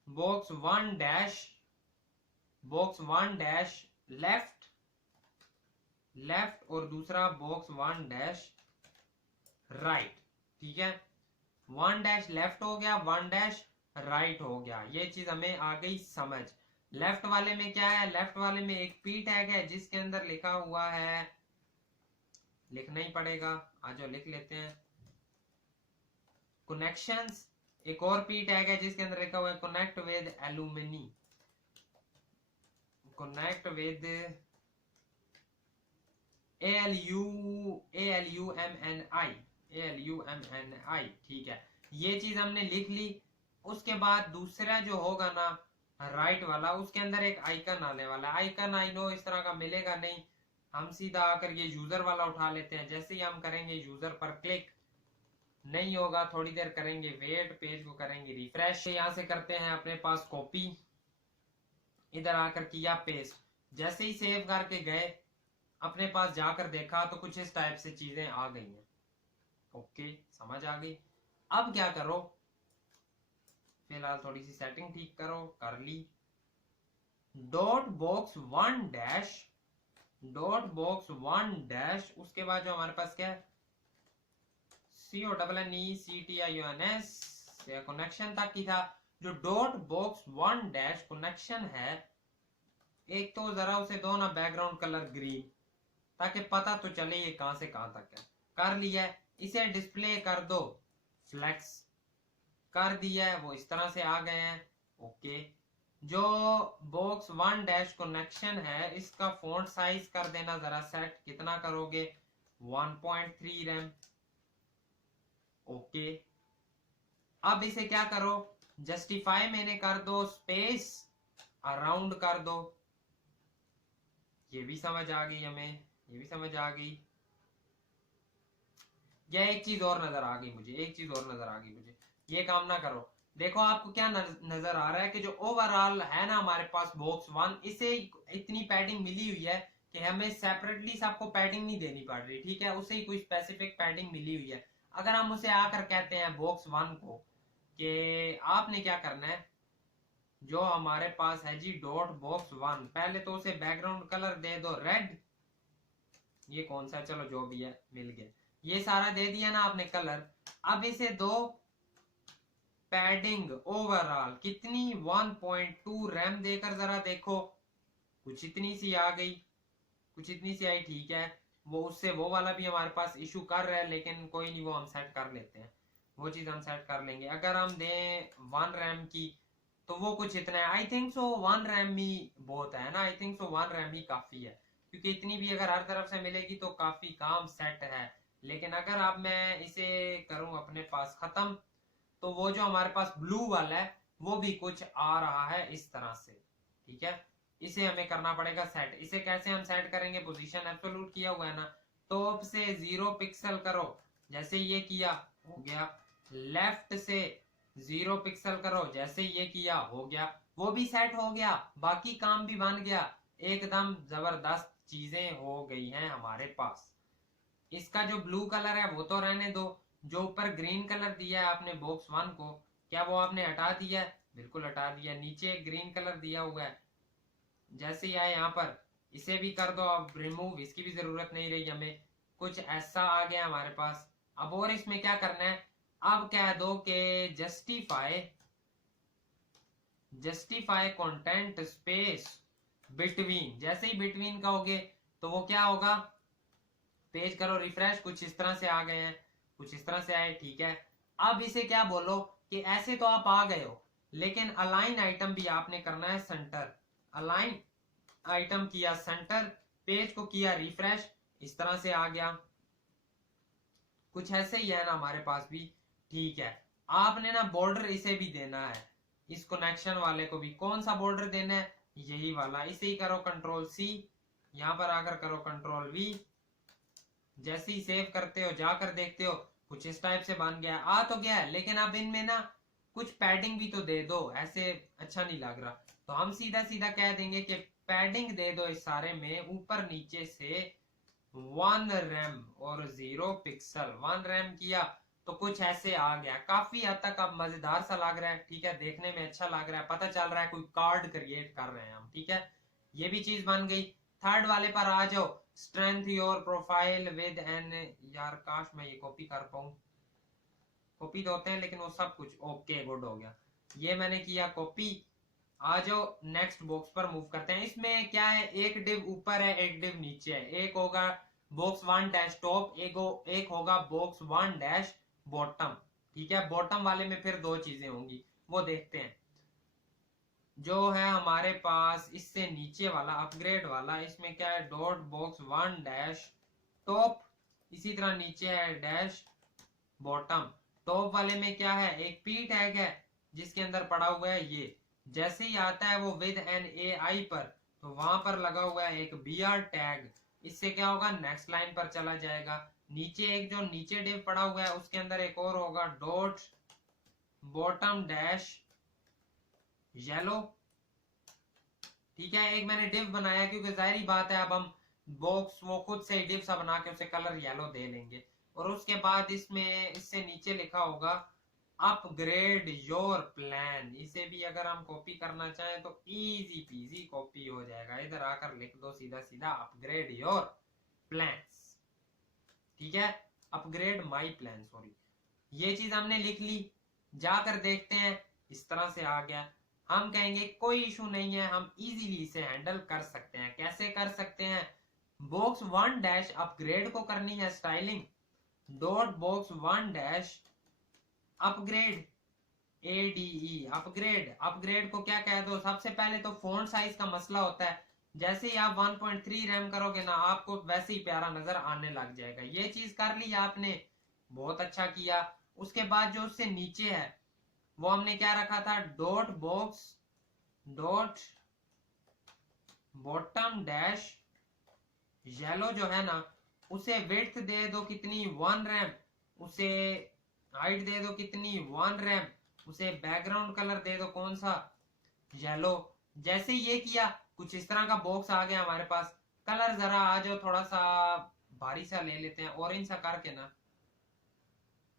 box 1 dash, box 1 dash left, left, और दूसरा बॉक्स 1 डैश राइट, ठीक है। 1 डैश लेफ्ट हो गया, 1 डैश राइट हो गया। ये चीज हमें आ गई समझ। लेफ्ट वाले में क्या है, लेफ्ट वाले में एक पी टैग है जिसके अंदर लिखा हुआ है, लिखना ही पड़ेगा, आ जाओ लिख लेते हैं, कनेक्शंस। एक और पी टैग है जिसके अंदर लिखा हुआ है connect with alumni, connect with ALUMNI, ठीक है। ये चीज हमने लिख ली। उसके बाद दूसरा जो होगा ना राइट वाला, उसके अंदर एक आइकन आने वाला। आइकन आई नो इस तरह का मिलेगा नहीं, हम सीधा आकर ये यूजर वाला उठा लेते हैं। जैसे ही हम करेंगे यूजर पर क्लिक, नहीं होगा, थोड़ी देर करेंगे वेट, पेज को करेंगे रिफ्रेश। यहाँ से करते हैं अपने पास कॉपी, इधर आकर किया पेस्ट। जैसे ही सेव करके गए, अपने पास जाकर देखा तो कुछ इस टाइप से चीजें आ गई हैं। ओके, समझ आ गई। अब क्या करो, फिलहाल थोड़ी सी सेटिंग ठीक करो, कर ली। Dot box 1 dash, dot box 1 dash, उसके बाद जो हमारे पास क्या है, CONNECTIONS कनेक्शन तक की था। जो डॉट बॉक्स 1 डैश कनेक्शन है, एक तो जरा उसे दो ना बैकग्राउंड कलर ग्रीन, ताकि पता तो चले ये कहां से कहां तक है। कर लिया है। इसे डिस्प्ले कर दो फ्लेक्स, कर दिया है, वो इस तरह से आ गए हैं। ओके, जो बॉक्स 1 डैश कनेक्शन है इसका फॉन्ट साइज कर देना जरा सेट। कितना करोगे? 1.3 रैम। ओके, अब इसे क्या करो, जस्टिफाई मैंने कर दो, स्पेस अराउंड कर दो। ये भी समझ आ गई हमें, ये भी समझ आ गई। या एक चीज और नजर आ गई मुझे, एक चीज और नजर आ गई मुझे। ये काम ना करो, देखो आपको क्या नजर आ रहा है कि जो ओवरऑल है ना हमारे पास बॉक्स 1, इसे इतनी पैडिंग मिली हुई है कि हमें सेपरेटली सबको पैडिंग नहीं देनी पड़ रही, ठीक है, उसे ही कोई स्पेसिफिक पैडिंग मिली हुई है। अगर हम उसे आकर कहते हैं बॉक्स 1 को कि आपने क्या करना है, जो हमारे पास है जी डॉट बॉक्स 1, पहले तो उसे बैकग्राउंड कलर दे दो रेड। ये कौन सा, चलो जो भी है मिल गया, ये सारा दे दिया ना आपने कलर। अब इसे दो पैडिंग ओवरऑल कितनी, 1.2 रैम देकर जरा देखो, कुछ इतनी सी आ गई, कुछ इतनी सी आई, ठीक है। वो उससे वो वाला भी हमारे पास इशू कर रहा है, लेकिन कोई नहीं, वो हम सेट कर लेते हैं, वो चीज हम सेट कर लेंगे। अगर हम दें 1 रैम की तो वो कुछ इतना है, आई थिंक सो 1 रैम ही बहुत है ना, आई थिंक सो 1 रैम ही काफी है, क्योंकि इतनी भी अगर हर तरफ से मिलेगी तो काफी काम सेट है। लेकिन अगर अब मैं इसे करूं अपने पास खत्म, तो वो जो हमारे पास ब्लू वाला है वो भी कुछ आ रहा है इस तरह से, ठीक है। इसे हमें करना पड़ेगा सेट। इसे कैसे हम सेट करेंगे, पोजीशन एब्सोल्यूट किया हुआ है ना, टॉप से 0 पिक्सल करो, जैसे ये किया हो गया। लेफ्ट से 0 पिक्सल करो, जैसे ये किया हो गया, वो भी सेट हो गया, बाकी काम भी बन गया। एकदम जबरदस्त चीजें हो गई हैं हमारे पास। इसका जो ब्लू कलर है वो तो रहने दो, जो ऊपर ग्रीन कलर दिया है आपने बॉक्स 1 को, क्या वो आपने हटा दिया है? बिल्कुल हटा दिया। नीचे ग्रीन कलर दिया हुआ है, जैसे ही आए यहाँ पर इसे भी कर दो अब रिमूव, इसकी भी जरूरत नहीं रही हमें। कुछ ऐसा आ गया हमारे पास। अब और इसमें क्या करना है, अब कह दो कि justify, justify content space between. जैसे ही बिटवीन कहोगे तो वो क्या होगा, पेज करो रिफ्रेश, कुछ इस तरह से आ गए हैं, कुछ इस तरह से आए, ठीक है। अब इसे क्या बोलो कि ऐसे तो आप आ गए हो, लेकिन अलाइन आइटम भी आपने करना है सेंटर। अलाइन आइटम किया सेंटर, पेज को किया रिफ्रेश, इस तरह से आ गया। कुछ ऐसे ही है ना हमारे पास भी, ठीक है। आपने ना बॉर्डर इसे भी देना है, इस कनेक्शन वाले को भी। कौन सा बॉर्डर देना है, यही वाला। इसे ही करो कंट्रोल सी, यहां पर आकर करो कंट्रोल वी। जैसे ही सेव करते हो जाकर देखते हो कुछ इस टाइप से बन गया, आ तो गया है, लेकिन अब इनमें ना कुछ पैडिंग भी तो दे दो, ऐसे अच्छा नहीं लग रहा। तो हम सीधा सीधा कह देंगे कि पैडिंग दे दो इस सारे में, ऊपर नीचे से 1 रैम और 0 पिक्सल। 1 रैम किया तो कुछ ऐसे आ गया, काफी हद तक अब मजेदार सा लग रहा है, ठीक है, देखने में अच्छा लग रहा है, पता चल रहा है कोई कार्ड क्रिएट कर रहे हैं हम, ठीक है। ये भी चीज बन गई। थर्ड वाले पर आ जाओ, strength your profile with an, यार काश मैं ये कॉपी कर पाऊं, कॉपी तो होते हैं लेकिन वो सब कुछ ओके गुड हो गया। ये मैंने किया कॉपी। आ जाओ नेक्स्ट बॉक्स पर मूव करते हैं। इसमें क्या है, एक डिव ऊपर है एक डिव नीचे है, एक होगा बॉक्स 1 डैश टॉप, एक होगा बॉक्स 1 डैश बॉटम, ठीक है। बॉटम वाले में फिर दो चीजें होंगी, वो देखते हैं। जो है हमारे पास इससे नीचे वाला अपग्रेड वाला, इसमें क्या है, डॉट बॉक्स 1 डैश टॉप, इसी तरह नीचे है डैश बॉटम। टॉप वाले में क्या है, एक पी टैग है जिसके अंदर पड़ा हुआ है ये। जैसे ही आता है वो विद एन ए आई पर, तो वहां पर लगा हुआ है एक बी आर टैग। इससे क्या होगा, नेक्स्ट लाइन पर चला जाएगा। नीचे एक जो नीचे डिव पड़ा हुआ है उसके अंदर एक और होगा डॉट बॉटम डैश येलो, ठीक है। एक मैंने डिव बनाया क्योंकि जाहिर बात है अब हम बॉक्स वो खुद से डिव सा बना के उसे कलर येलो दे लेंगे। और उसके बाद इसमें इससे नीचे लिखा होगा अपग्रेड योर प्लान। इसे भी अगर हम कॉपी करना चाहें तो इजी पीजी कॉपी हो जाएगा, इधर आकर लिख दो सीधा सीधा अपग्रेड योर प्लान्स, ठीक है, अपग्रेड माई प्लान, सॉरी। ये चीज हमने लिख ली, जाकर देखते हैं इस तरह से आ गया। हम कहेंगे कोई इशू नहीं है, हम इजीली इसे हैंडल कर सकते हैं। कैसे कर सकते हैं, बॉक्स 1 डैश अपग्रेड को करनी है styling, dot box 1 dash upgrade, ADE upgrade. Upgrade को क्या कह दो, सबसे पहले तो फोन साइज का मसला होता है। जैसे ही आप 1.3 रैम करोगे ना, आपको वैसे ही प्यारा नजर आने लग जाएगा। ये चीज कर ली आपने, बहुत अच्छा किया। उसके बाद जो उससे नीचे है वो हमने क्या रखा था, dot box dot bottom dash yellow जो है ना, उसे विड्थ दे दो कितनी, 1 रैम। उसे हाइट दे दो कितनी, 1 रैम। उसे बैकग्राउंड कलर दे दो कौन सा, येलो। जैसे ये किया, कुछ इस तरह का बॉक्स आ गया हमारे पास। कलर जरा आ जाओ, थोड़ा सा भारी सा ले लेते हैं, ऑरेंज सा करके ना।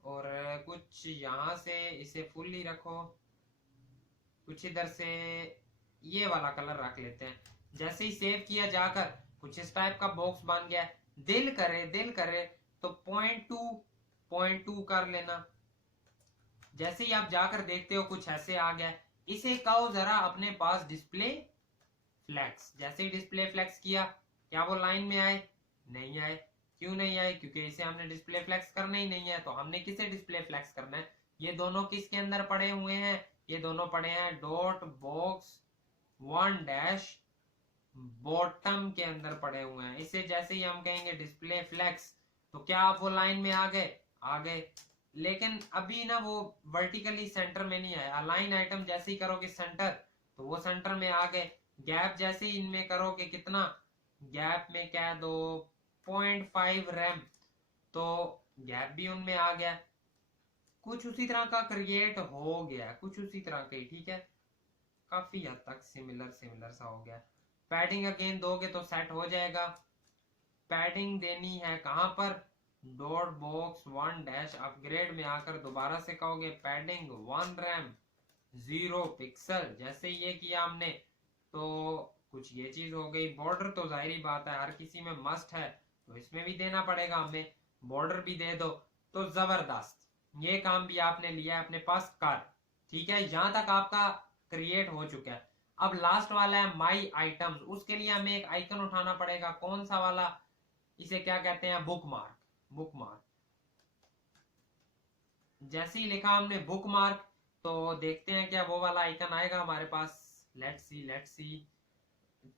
और कुछ यहाँ से इसे फुल ही रखो, कुछ इधर से ये वाला कलर रख लेते हैं। जैसे ही सेव किया जाकर कुछ इस टाइप का बॉक्स बन गया। दिल करे तो 0.2 कर लेना। जैसे ही आप जाकर देखते हो कुछ ऐसे आ गया। इसे कहो जरा अपने पास डिस्प्ले फ्लैक्स। जैसे ही डिस्प्ले फ्लैक्स किया, क्या वो लाइन में आए, नहीं आए। क्यों नहीं आए, क्योंकि इसे हमने डिस्प्ले फ्लैक्स करना ही नहीं है। तो हमने किसे डिस्प्ले फ्लैक्स करना है, ये दोनों किसके अंदर पड़े हुए हैं, ये दोनों पड़े हैं डॉट बॉक्स 1 बॉटम के अंदर पड़े हुए हैं। इसे जैसे ही हम कहेंगे डिस्प्ले फ्लैक्स, तो क्या आप वो लाइन में आ गए, आ गए। लेकिन अभी ना वो वर्टिकली सेंटर में नहीं आया। अलाइन आइटम जैसे ही करोगे सेंटर, तो वो सेंटर में आ गए। गैप जैसे ही इनमें करोगे कितना, गैप में क्या दो 0.5 रैम, तो गैप भी उनमें आ गया। कुछ उसी तरह का क्रिएट हो गया, कुछ उसी तरह का ही, ठीक है। काफी हद तक सिमिलर सिमिलर सा हो गया। पैडिंग अगेन दोगे तो सेट हो जाएगा। पैडिंग देनी है कहां पर, डॉट बॉक्स 1 अपग्रेड में आकर दोबारा से कहोगे पैडिंग 1 रैम 0 पिक्सल। जैसे ये किया हमने, तो कुछ ये चीज हो गई। बॉर्डर तो जाहिर बात है हर किसी में मस्ट है, तो इसमें भी देना पड़ेगा हमें। बॉर्डर भी दे दो, तो जबरदस्त। ये काम भी आपने लिया है अपने पास कर, ठीक है। यहां तक आपका क्रिएट हो चुका है। अब लास्ट वाला है माई आइटम्स। उसके लिए हमें एक आइकन उठाना पड़ेगा, कौन सा वाला, इसे क्या कहते हैं, बुक मार्क। बुक मार्क जैसे ही लिखा हमने बुक मार्क, तो देखते हैं क्या वो वाला आइकन आएगा हमारे पास। Let's see.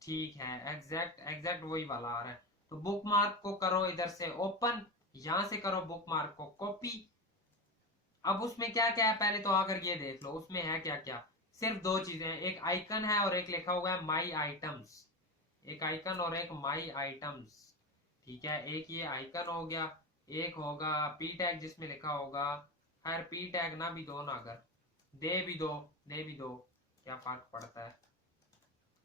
ठीक है, एग्जैक्ट एग्जैक्ट वही वाला आ रहा है। तो बुक मार्क को करो इधर से ओपन, यहां से करो बुक मार्क को कॉपी। अब उसमें क्या क्या है पहले तो आकर ये देख लो, उसमें है क्या क्या। सिर्फ दो चीजें हैं, एक आइकन है और एक लिखा हुआ है माई आइटम्स। एक आइकन और एक माई आइटम्स, ठीक है। एक ये आइकन हो गया, एक होगा पी टैग जिसमें लिखा होगा, खैर पी टैग ना भी दो ना, अगर दे भी दो, दे भी दो, क्या फर्क पड़ता है।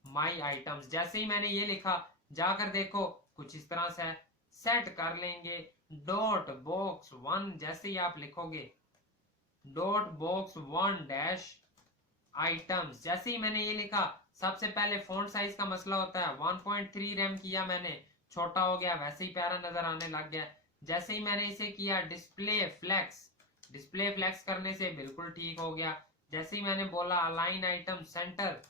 माई आइटम्स जैसे ही मैंने ये लिखा, जाकर देखो कुछ इस तरह से है। सेट कर लेंगे डॉट बॉक्स 1, जैसे ही आप लिखोगे डॉट बॉक्स 1 आइटम्स। जैसे ही मैंने ये लिखा, सबसे पहले फॉन्ट साइज का मसला होता है, 1.3 रैम किया मैंने, छोटा हो गया, वैसे ही प्यारा नजर आने लग गया। जैसे ही मैंने इसे किया डिस्प्ले फ्लेक्स, डिस्प्ले फ्लेक्स करने से बिल्कुल ठीक हो गया। जैसे ही मैंने बोला अलाइन आइटम सेंटर,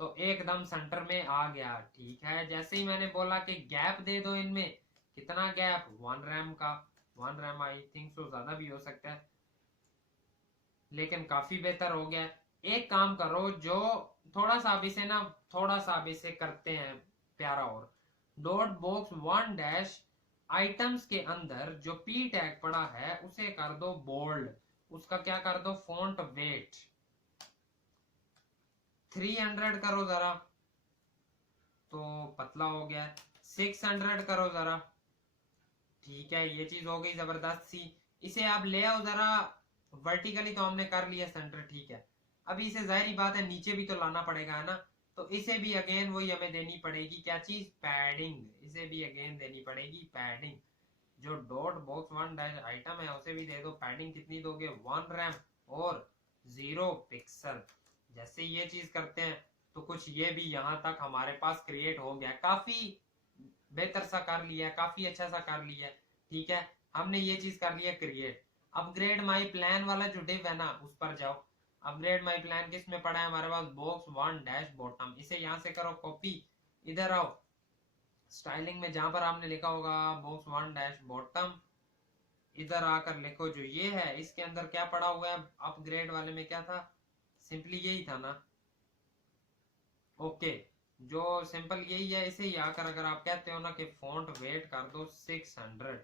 तो एकदम सेंटर में आ गया, ठीक है। जैसे ही मैंने बोला कि गैप दे दो इनमें, कितना गैप, 1 रैम का। 1 रैम आई थिंक सो ज्यादा भी हो सकता है, लेकिन काफी बेहतर हो गया। एक काम करो, जो थोड़ा सा अब इसे ना, थोड़ा सा अब इसे करते हैं प्यारा और। डॉट बॉक्स 1 आइटम्स के अंदर जो पी टैग पड़ा है उसे कर दो बोल्ड। उसका क्या कर दो, फॉन्ट वेट 300 करो जरा, तो पतला हो गया। 600 करो जरा, ठीक है। ये चीज हो गई जबरदस्त सी। इसे आप ले आओ जरा वर्टिकली, तो हमने कर लिया सेंटर, ठीक है। अभी इसे जाहिर बात है नीचे भी तो लाना पड़ेगा, है ना। तो इसे भी अगेन वही हमें देनी पड़ेगी, क्या चीज, पैडिंग। इसे भी अगेन देनी पड़ेगी पैडिंग। जो डॉट बॉक्स 1 आइटम है उसे भी दे दो पैडिंग। कितनी दोगे, 1 रैम और 0 पिक्सल। जैसे ये चीज करते हैं, तो कुछ ये भी यहां तक हमारे पास क्रिएट हो गया। काफी बेहतर सा कर लिया, काफी अच्छा सा कर लिया, ठीक है। हमने ये चीज कर लिया क्रिएट। अपग्रेड माई प्लान वाला जो डिव है ना, उस पर जाओ। अपग्रेड माई प्लान किस में पड़ा है हमारे पास, बॉक्स 1 बॉटम। इसे यहां से करो कॉपी, इधर आओ स्टाइलिंग में, जहां पर आपने लिखा होगा बॉक्स 1 बॉटम, इधर आकर लिखो जो ये है इसके अंदर क्या पड़ा हुआ है, अपग्रेड वाले में क्या था, सिंपली यही था ना। ओके, जो सिंपल यही है। इसे ही आकर अगर आप कहते हो ना कि फॉन्ट वेट कर दो 600,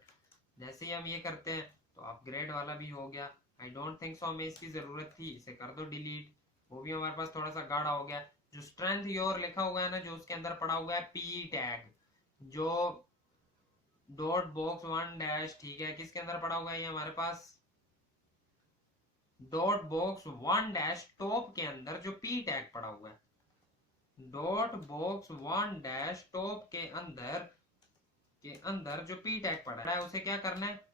जैसे ही हम ये करते हैं तो अपग्रेड वाला भी हो गया। आई डोंट थिंक सो हमें इसकी जरूरत थी, इसे कर दो डिलीट। वो भी हमारे पास थोड़ा सा गाढ़ा हो गया। जो स्ट्रेंथ योर लिखा हुआ है ना, जो उसके अंदर पड़ा हुआ है पी टैग, जो डॉट बॉक्स 1 डैश, ठीक है, किसके अंदर पड़ा हुआ है ये हमारे पास, डॉट बॉक्स 1 डैश टॉप के अंदर जो पी टैग पड़ा हुआ है, डॉट बॉक्स 1 डैश टॉप के अंदर जो पी टैग पड़ा है उसे क्या करना है,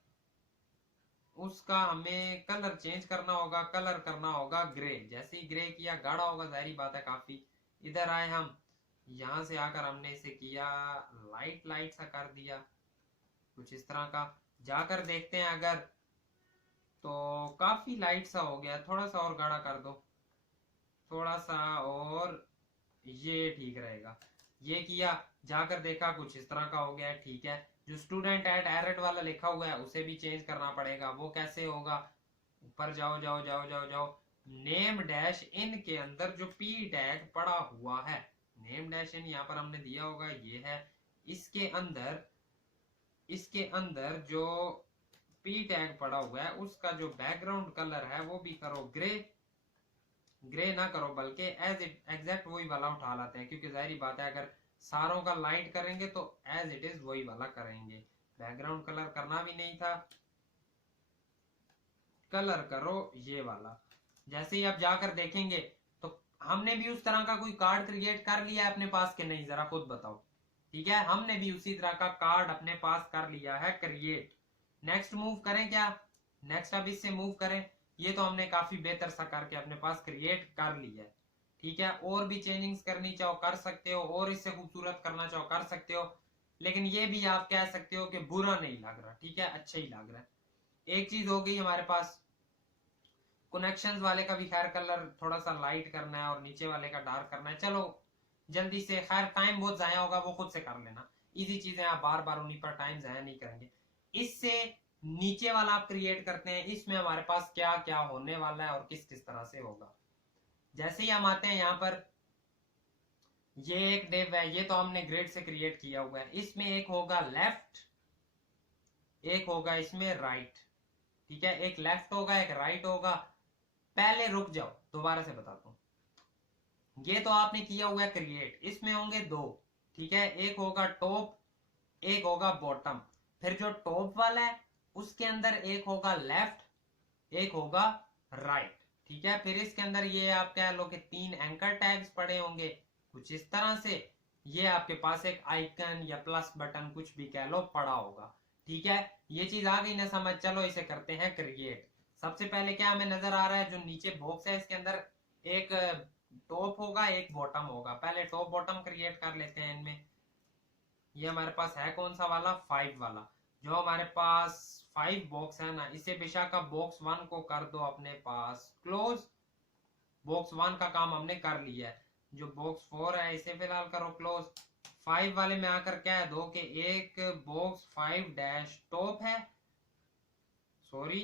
उसका हमें कलर चेंज करना होगा। कलर करना होगा ग्रे। जैसे ही ग्रे किया, गाढ़ा होगा जाहिर बात है काफी। इधर आए हम, यहां से आकर हमने इसे किया लाइट लाइट सा कर दिया, कुछ इस तरह का। जाकर देखते हैं अगर, तो काफी लाइट सा हो गया। थोड़ा सा और गाढ़ा कर दो, थोड़ा सा और, ये ठीक रहेगा। ये किया, जाकर देखा कुछ इस तरह का हो गया, ठीक है। जो स्टूडेंट एट एरट वाला लिखा हुआ है उसे भी चेंज करना पड़ेगा। वो कैसे होगा, ऊपर जाओ जाओ जाओ जाओ जाओ, नेम डैश इन के अंदर जो पी टैग पड़ा हुआ है, नेम डैश इन यहाँ पर हमने दिया होगा, ये है। इसके अंदर जो पी टैग पड़ा हुआ है उसका जो बैकग्राउंड कलर है वो भी करो ग्रे। ग्रे ना करो बल्कि एज इट एग्जैक्ट वही वाला उठा लाते हैं, क्योंकि जाहिर बात है अगर सारों का लाइट करेंगे तो एज इट इज वही वाला करेंगे। बैकग्राउंड कलर करना भी नहीं था, कलर करो ये वाला। जैसे ही आप जाकर देखेंगे तो हमने भी उस तरह का कोई कार्ड क्रिएट कर लिया है अपने पास के नहीं, जरा खुद बताओ। ठीक है, हमने भी उसी तरह का कार्ड अपने पास कर लिया है क्रिएट। नेक्स्ट मूव करें क्या, नेक्स्ट अब इससे मूव करें। ये तो हमने काफी बेहतर सा करके अपने पास क्रिएट कर लिया है। ठीक है, और भी चेंजिंग्स करनी चाहो कर सकते हो, और इससे खूबसूरत करना चाहो कर सकते हो, लेकिन ये भी आप कह सकते हो कि बुरा नहीं लग रहा। ठीक है, अच्छा ही लग रहा है। एक चीज हो गई हमारे पास, कनेक्शंस वाले का भी खैर कलर थोड़ा सा लाइट करना है और नीचे वाले का डार्क करना है। चलो जल्दी से, खैर टाइम बहुत जाया होगा, वो खुद से कर लेना। इजी चीजें, आप बार बार उन्हीं पर टाइम जाया नहीं करेंगे। इससे नीचे वाला आप क्रिएट करते हैं, इसमें हमारे पास क्या क्या होने वाला है और किस किस तरह से होगा। जैसे ही हम आते हैं यहाँ पर, ये एक डिव है, ये तो हमने ग्रिड से क्रिएट किया हुआ है। इसमें एक होगा लेफ्ट, एक होगा इसमें राइट। ठीक है, एक लेफ्ट होगा एक राइट होगा। पहले रुक जाओ, दोबारा से बताता हूं। ये तो आपने किया हुआ है क्रिएट, इसमें होंगे दो। ठीक है, एक होगा टॉप, एक होगा बॉटम। फिर जो टॉप वाला है उसके अंदर एक होगा लेफ्ट, एक होगा राइट। ठीक है, फिर इसके अंदर ये आप कह लो कि 3 एंकर टैग्स पड़े होंगे कुछ इस तरह से। ये आपके पास एक आइकन या प्लस बटन कुछ भी कह लो पड़ा होगा। ठीक है, ये चीज आ गई ना समझ। चलो इसे करते हैं क्रिएट। सबसे पहले क्या हमें नजर आ रहा है, जो नीचे बॉक्स है इसके अंदर एक टॉप होगा एक बॉटम होगा। पहले टॉप बॉटम क्रिएट कर लेते हैं इनमें। ये हमारे पास है कौन सा वाला, 5 वाला। जो हमारे पास 5 बॉक्स है ना, इसे बेशक आप बॉक्स 1 को कर दो अपने पास क्लोज। बॉक्स 1 का काम हमने कर लिया है। जो बॉक्स 4 है इसे फिलहाल करो क्लोज। 5 वाले में आकर कह दो कि एक बॉक्स 5 डैश टॉप है, सॉरी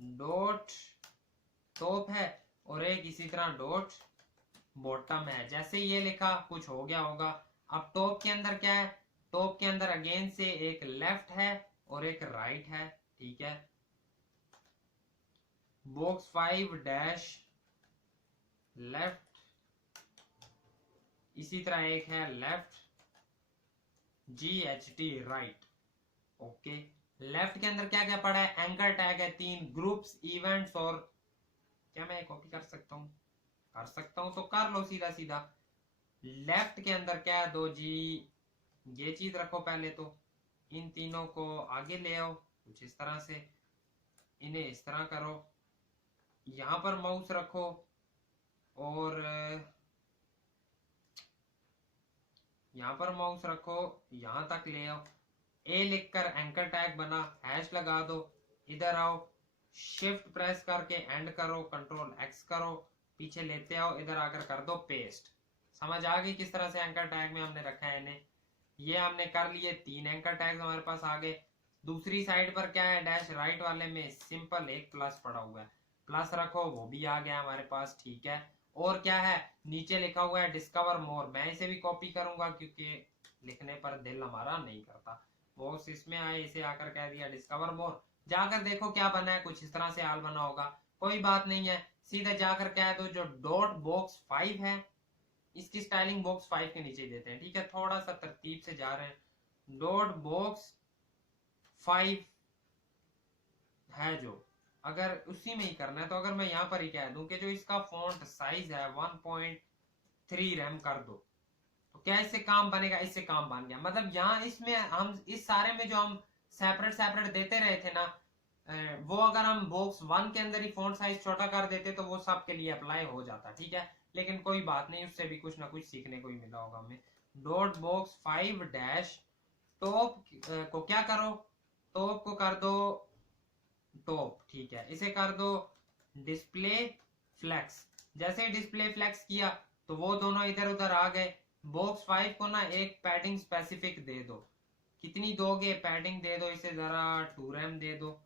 डॉट टॉप है, और एक इसी तरह डॉट बॉटम है। जैसे ये लिखा कुछ हो गया होगा। अब टॉप के अंदर क्या है, टॉप के अंदर अगेन से एक लेफ्ट है और एक राइट है। ठीक है, बॉक्स 5 डैश लेफ्ट, इसी तरह एक है left GHT right. Okay, left के अंदर क्या क्या पड़ा है, एंकर टैग है 3, ग्रुप्स इवेंट्स, और क्या मैं कॉपी कर सकता हूं, कर सकता हूं तो कर लो सीधा सीधा। लेफ्ट के अंदर क्या है 2G, ये चीज रखो पहले तो। इन तीनों को आगे ले आओ कुछ इस तरह से, इन्हें इस तरह करो, यहां पर माउस रखो और यहां पर माउस रखो, यहां तक ले आओ। ए लिखकर एंकर टैग बना, हैश लगा दो। इधर आओ, शिफ्ट प्रेस करके एंड करो, कंट्रोल X करो, पीछे लेते आओ, इधर आकर कर दो पेस्ट। समझ आ गई किस तरह से एंकर टैग में हमने रखा है इन्हें। ये हमने कर लिए, 3 एंकर टैग्स हमारे पास आ गए। दूसरी साइड पर क्या है, डैश राइट वाले में सिंपल एक प्लस पड़ा हुआ है, प्लस रखो, वो भी आ गया हमारे पास, ठीक है। और क्या है, नीचे लिखा हुआ है डिस्कवर मोर, मैं इसे भी कॉपी करूंगा क्योंकि लिखने पर दिल हमारा नहीं करता। बॉक्स इसमें आए, इसे आकर कह दिया डिस्कवर मोर, जाकर देखो क्या बना है, कुछ इस तरह से हाल बना होगा, कोई बात नहीं है। सीधा जाकर कह दो जो डॉट बॉक्स 5 है, इसकी स्टाइलिंग बॉक्स 5 के नीचे देते हैं, ठीक है, थोड़ा सा तरतीब से जा रहे हैं। डॉट बॉक्स 5 है जो, अगर उसी में ही करना है तो अगर मैं यहाँ पर ही कह दूं कि जो इसका फॉन्ट साइज है 1.3 रैम कर दो, तो क्या इससे काम बनेगा, इससे काम बन गया। मतलब यहाँ इसमें हम इस सारे में जो हम सेपरेट सेपरेट देते रहे थे ना, वो अगर हम बॉक्स 1 के अंदर ही फॉन्ट साइज छोटा कर देते तो वो सब के लिए अप्लाई हो जाता, ठीक है। लेकिन कोई बात नहीं, उससे भी कुछ ना कुछ सीखने को ही मिला होगा हमें। डॉट बॉक्स 5 डैश टॉप को क्या करो, टॉप को कर दो टॉप, ठीक है, इसे कर दो डिस्प्ले फ्लेक्स। जैसे ही डिस्प्ले फ्लेक्स किया तो वो दोनों इधर उधर आ गए। बॉक्स 5 को ना एक पैडिंग स्पेसिफिक दे दो, कितनी दोगे पैडिंग दे दो इसे जरा, 2 रैम दे दो।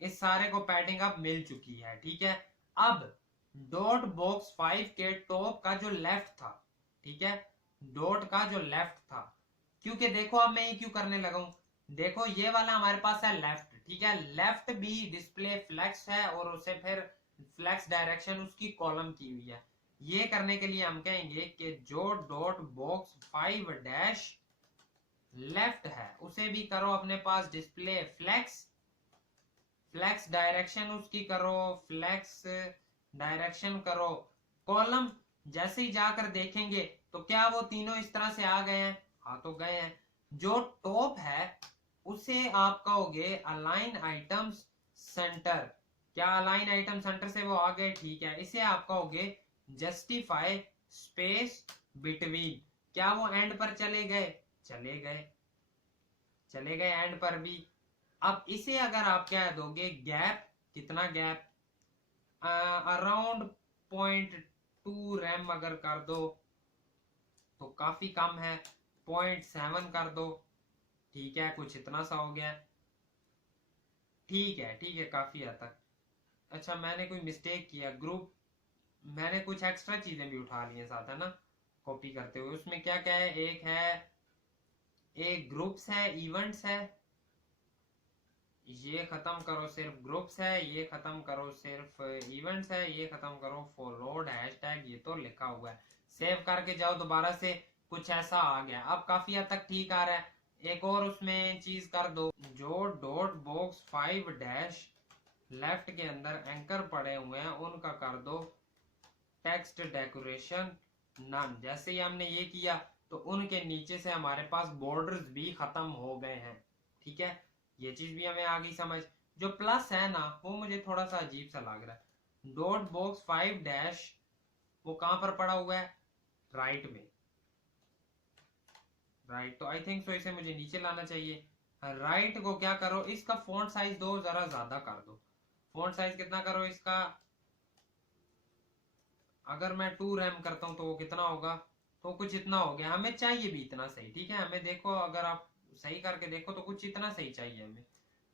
इस सारे को पैडिंग अब मिल चुकी है, ठीक है। अब डॉट बॉक्स 5 के टॉप का जो लेफ्ट था, ठीक है, डॉट का जो लेफ्ट था, क्योंकि देखो अब मैं ये क्यों करने लगा हूं, देखो ये वाला हमारे पास है लेफ्ट, ठीक है, लेफ्ट भी डिस्प्ले फ्लेक्स है और उसे फिर फ्लेक्स डायरेक्शन उसकी कॉलम की हुई है। ये करने के लिए हम कहेंगे कि जो डॉट बॉक्स 5 डैश लेफ्ट है उसे भी करो अपने पास डिस्प्ले फ्लेक्स, फ्लेक्स डायरेक्शन उसकी करो, फ्लेक्स डायरेक्शन करो कॉलम। जैसे ही जाकर देखेंगे तो क्या वो तीनों इस तरह से आ गए हैं, हाँ तो गए हैं। जो टॉप है उसे आप कहोगे अलाइन आइटम्स सेंटर, क्या अलाइन आइटम सेंटर से वो आ गए, ठीक है। इसे आप कहोगे जस्टिफाई स्पेस बिटवीन, क्या वो एंड पर चले गए, चले गए, चले गए एंड पर भी। अब इसे अगर आप कह दोगे गैप, कितना गैप, अराउंड 0.2 रैम अगर कर दो तो काफी कम है, 0.7 कर दो, ठीक है, कुछ इतना सा हो गया, ठीक है, ठीक है, काफी हद तक। अच्छा मैंने कोई मिस्टेक किया, ग्रुप मैंने कुछ एक्स्ट्रा चीजें भी उठा ली हैं साथ, है ना, कॉपी करते हुए। उसमें क्या क्या है, एक है, एक ग्रुप्स है, इवेंट्स है, ये खत्म करो सिर्फ ग्रुप्स है, ये खत्म करो सिर्फ इवेंट्स है, ये खत्म करो फॉरवर्ड हैशटैग, ये तो लिखा हुआ है। सेव करके जाओ दोबारा से, कुछ ऐसा आ गया, अब काफी हद तक ठीक आ रहा है। एक और उसमें चीज कर दो, जो डॉट बॉक्स 5 डैश लेफ्ट के अंदर एंकर पड़े हुए हैं उनका कर दो टेक्स्ट डेकोरेशन नन। जैसे ही हमने ये किया तो उनके नीचे से हमारे पास बॉर्डर्स भी खत्म हो गए हैं, ठीक है, ये चीज भी हमें आ गई समझ। जो प्लस है ना वो मुझे थोड़ा सा अजीब सा लग रहा है, डॉट बॉक्स 5 डैश वो कहां पर पड़ा हुआ है, राइट में, राइट, तो आई थिंक सो इसे मुझे नीचे लाना चाहिए। राइट को क्या करो, इसका फॉन्ट साइज दो जरा ज्यादा कर दो, फॉन्ट साइज कितना करो इसका, अगर मैं 2 रैम करता हूं तो वो कितना होगा, तो कुछ इतना हो गया, हमें चाहिए भी इतना सही, ठीक है, हमें देखो अगर आप सही करके देखो तो कुछ इतना सही चाहिए हमें,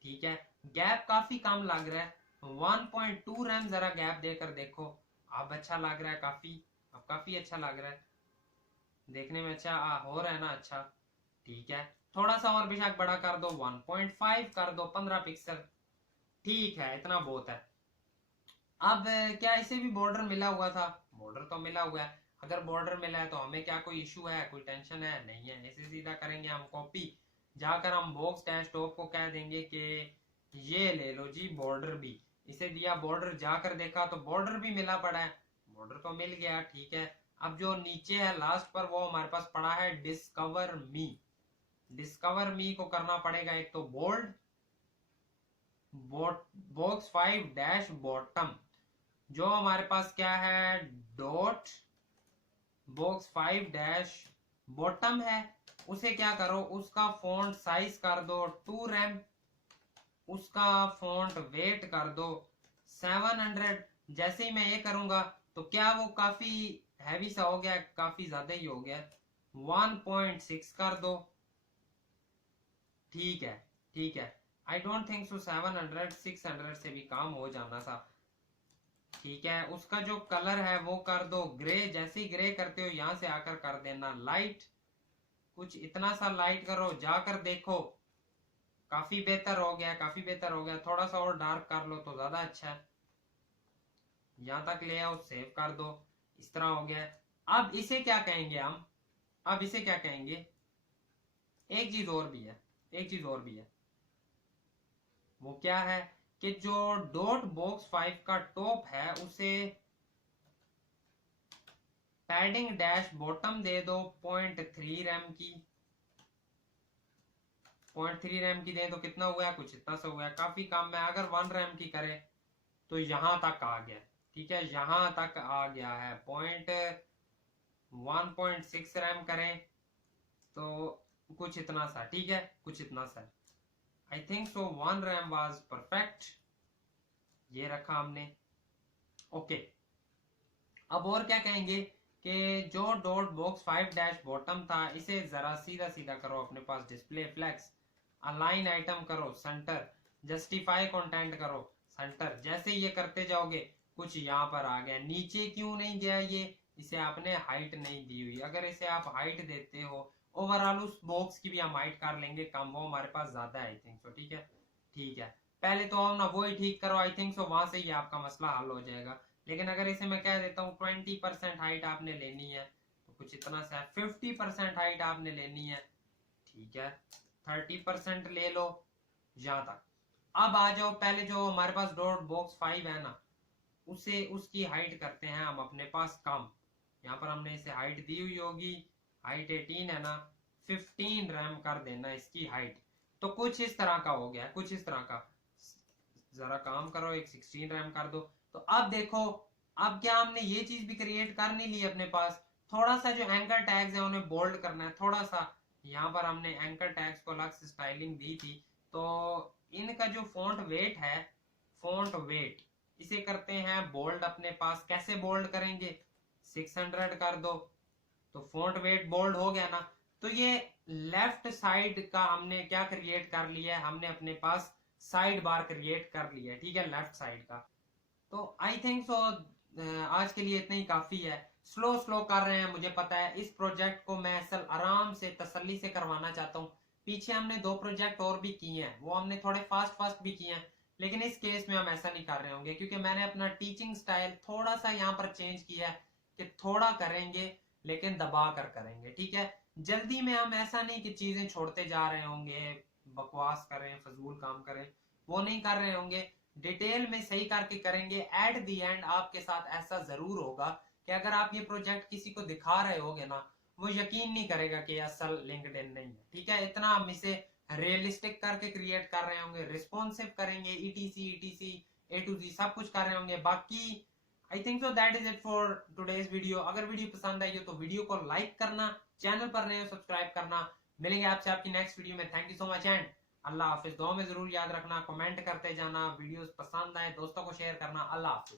ठीक है। गैप काफी कम लग रहा है, 1.2 रैम जरा गैप देकर देखो, अब अच्छा लग रहा है काफी, अब काफी अच्छा लग रहा है, देखने में अच्छा हो रहा है ना, अच्छा, ठीक है। थोड़ा सा और बेशक बड़ा कर दो, 1.5 कर दो, 15 पिक्सल, ठीक है, इतना बहुत है। अब क्या इसे भी बॉर्डर मिला हुआ था, बॉर्डर तो मिला हुआ है, अगर बॉर्डर मिला है तो हमें क्या कोई इशू है, कोई टेंशन है, नहीं है। इसे सीधा करेंगे हम कॉपी, जाकर हम बॉक्स डैश टॉप को कह देंगे कि ये ले लो जी बॉर्डर भी, इसे दिया बॉर्डर, जाकर देखा तो बॉर्डर भी मिला पड़ा है, बॉर्डर तो मिल गया, ठीक है। अब जो नीचे है लास्ट पर वो हमारे पास पड़ा है डिस्कवर मी, डिस्कवर मी को करना पड़ेगा एक तो बोल्ड, बॉक्स 5 डैश बॉटम, जो हमारे पास क्या है, डॉट बॉक्स 5 डैश बॉटम है, उसे क्या करो, उसका फॉन्ट साइज कर दो 2 रैम, उसका फॉन्ट वेट कर दो 700। जैसे ही मैं ये करूंगा तो क्या वो काफी हैवी सा हो गया, काफी ज्यादा ही हो गया, 1.6 कर दो, ठीक है, ठीक है, आई डोंट थिंक सो 700 600 से भी काम हो जाना सा। ठीक है, उसका जो कलर है वो कर दो ग्रे। जैसे ही ग्रे करते हो यहां से आकर कर देना लाइट, कुछ इतना सा लाइट करो, जाकर देखो काफी बेहतर हो गया, काफी बेहतर हो गया। थोड़ा सा और डार्क कर लो तो ज्यादा अच्छा है। यहां तक ले आओ, सेव कर दो, इस तरह हो गया। अब इसे क्या कहेंगे हम, अब इसे क्या कहेंगे, एक चीज और भी है, एक चीज और भी है। वो क्या है कि जो डॉट बॉक्स 5 का टॉप है उसे पैडिंग डैश बॉटम दे दो 0.3 रैम की। 0.3 रैम की दे तो कितना हुआ, कुछ इतना सा हुआ, काफी कम है। अगर 1 रैम की करे तो यहां तक आ गया। ठीक है, यहां तक आ गया है। 1.6 रैम करें तो कुछ इतना सा, ठीक है, कुछ इतना सा। I think so 1 RAM was perfect. ये रखा हमने, ओके। अब और क्या कहेंगे कि जो डॉट बॉक्स 5 डैश बॉटम था इसे जरा सीधा सीधा करो अपने पास, डिस्प्ले फ्लेक्स, अलाइन आइटम करो सेंटर, जस्टिफाई कंटेंट करो सेंटर। जैसे ये करते जाओगे कुछ यहाँ पर आ गया। नीचे क्यों नहीं गया ये, इसे आपने हाइट नहीं दी हुई। अगर इसे आप हाइट देते हो, ओवरऑल उस बॉक्स की भी हम हाइट कर लेंगे कम, वो हमारे पास ज्यादा है आई थिंक सो। ठीक है, ठीक है, पहले तो हम ना वो ही ठीक करो, आई थिंक सो वहां से ही आपका मसला हल हो जाएगा। लेकिन अगर इसे मैं कह देता हूँ 20% हाइट आपने लेनी है तो कुछ इतना सा, 50% हाइट आपने लेनी है, ठीक है, 30% ले लो यहां तक। अब आ जाओ, पहले जो हमारे पास डॉट बॉक्स 5 है ना, उसे उसकी हाइट करते हैं हम अपने पास कम। यहाँ पर हमने इसे हाइट दी हुई होगी, हाइट 18 है ना, 15 रैम कर देना इसकी हाइट। तो कुछ इस तरह का हो गया, कुछ इस तरह का। जरा काम करो, एक 16 रैम कर दो। तो अब देखो, अब क्या हमने ये चीज भी क्रिएट कर नहीं ली अपने पास। थोड़ा सा जो एंकर टैग्स है उन्हें बोल्ड करना है थोड़ा सा। यहाँ पर हमने एंकर टैग्स को अलग से स्टाइलिंग दी थी। तो इनका जो फॉन्ट वेट है, फॉन्ट वेट, इसे करते हैं बोल्ड अपने पास। कैसे बोल्ड करेंगे, 600 कर दो तो फॉन्ट वेट बोल्ड हो गया ना। तो ये लेफ्ट साइड का हमने क्या क्रिएट कर लिया है, हमने अपने पास साइड बार क्रिएट कर लिया है, ठीक है, लेफ्ट साइड का। तो आई थिंक सो आज के लिए इतना ही काफी है। स्लो स्लो कर रहे हैं, मुझे पता है। इस प्रोजेक्ट को मैं असल आराम से तसल्ली से करवाना चाहता हूँ। पीछे हमने 2 प्रोजेक्ट और भी किए हैं, वो हमने थोड़े फास्ट फास्ट भी किए हैं। लेकिन इस केस में हम ऐसा नहीं कर रहे होंगे क्योंकि मैंने अपना टीचिंग स्टाइल थोड़ा सा यहाँ पर चेंज किया है कि थोड़ा करेंगे लेकिन दबा कर करेंगे। ठीक है, जल्दी में हम ऐसा नहीं कि चीजें छोड़ते जा रहे होंगे, बकवास करें, फजूल काम करें, वो नहीं कर रहे होंगे। डिटेल में सही करके करेंगे। एट दी एंड आपके साथ ऐसा जरूर होगा कि अगर आप ये प्रोजेक्ट किसी को दिखा रहे होगे ना, वो यकीन नहीं करेगा कि असल लिंक्डइन नहीं है। ठीक है, इतना हम इसे रियलिस्टिक करके क्रिएट कर रहे होंगे, रिस्पॉन्सिव करेंगे, ईटीसी ए टू जी सब कुछ कर रहे होंगे। बाकी I think so that is it for today's video. अगर वीडियो पसंद आई हो तो वीडियो को लाइक करना, चैनल पर नए हो सब्सक्राइब करना। मिलेंगे आपसे आपकी नेक्स्ट वीडियो में। Thank you so much and अल्लाह हाफिज। दुआ में जरूर याद रखना, कमेंट करते जाना, वीडियोस पसंद आए दोस्तों को शेयर करना। अल्लाह हाफिज।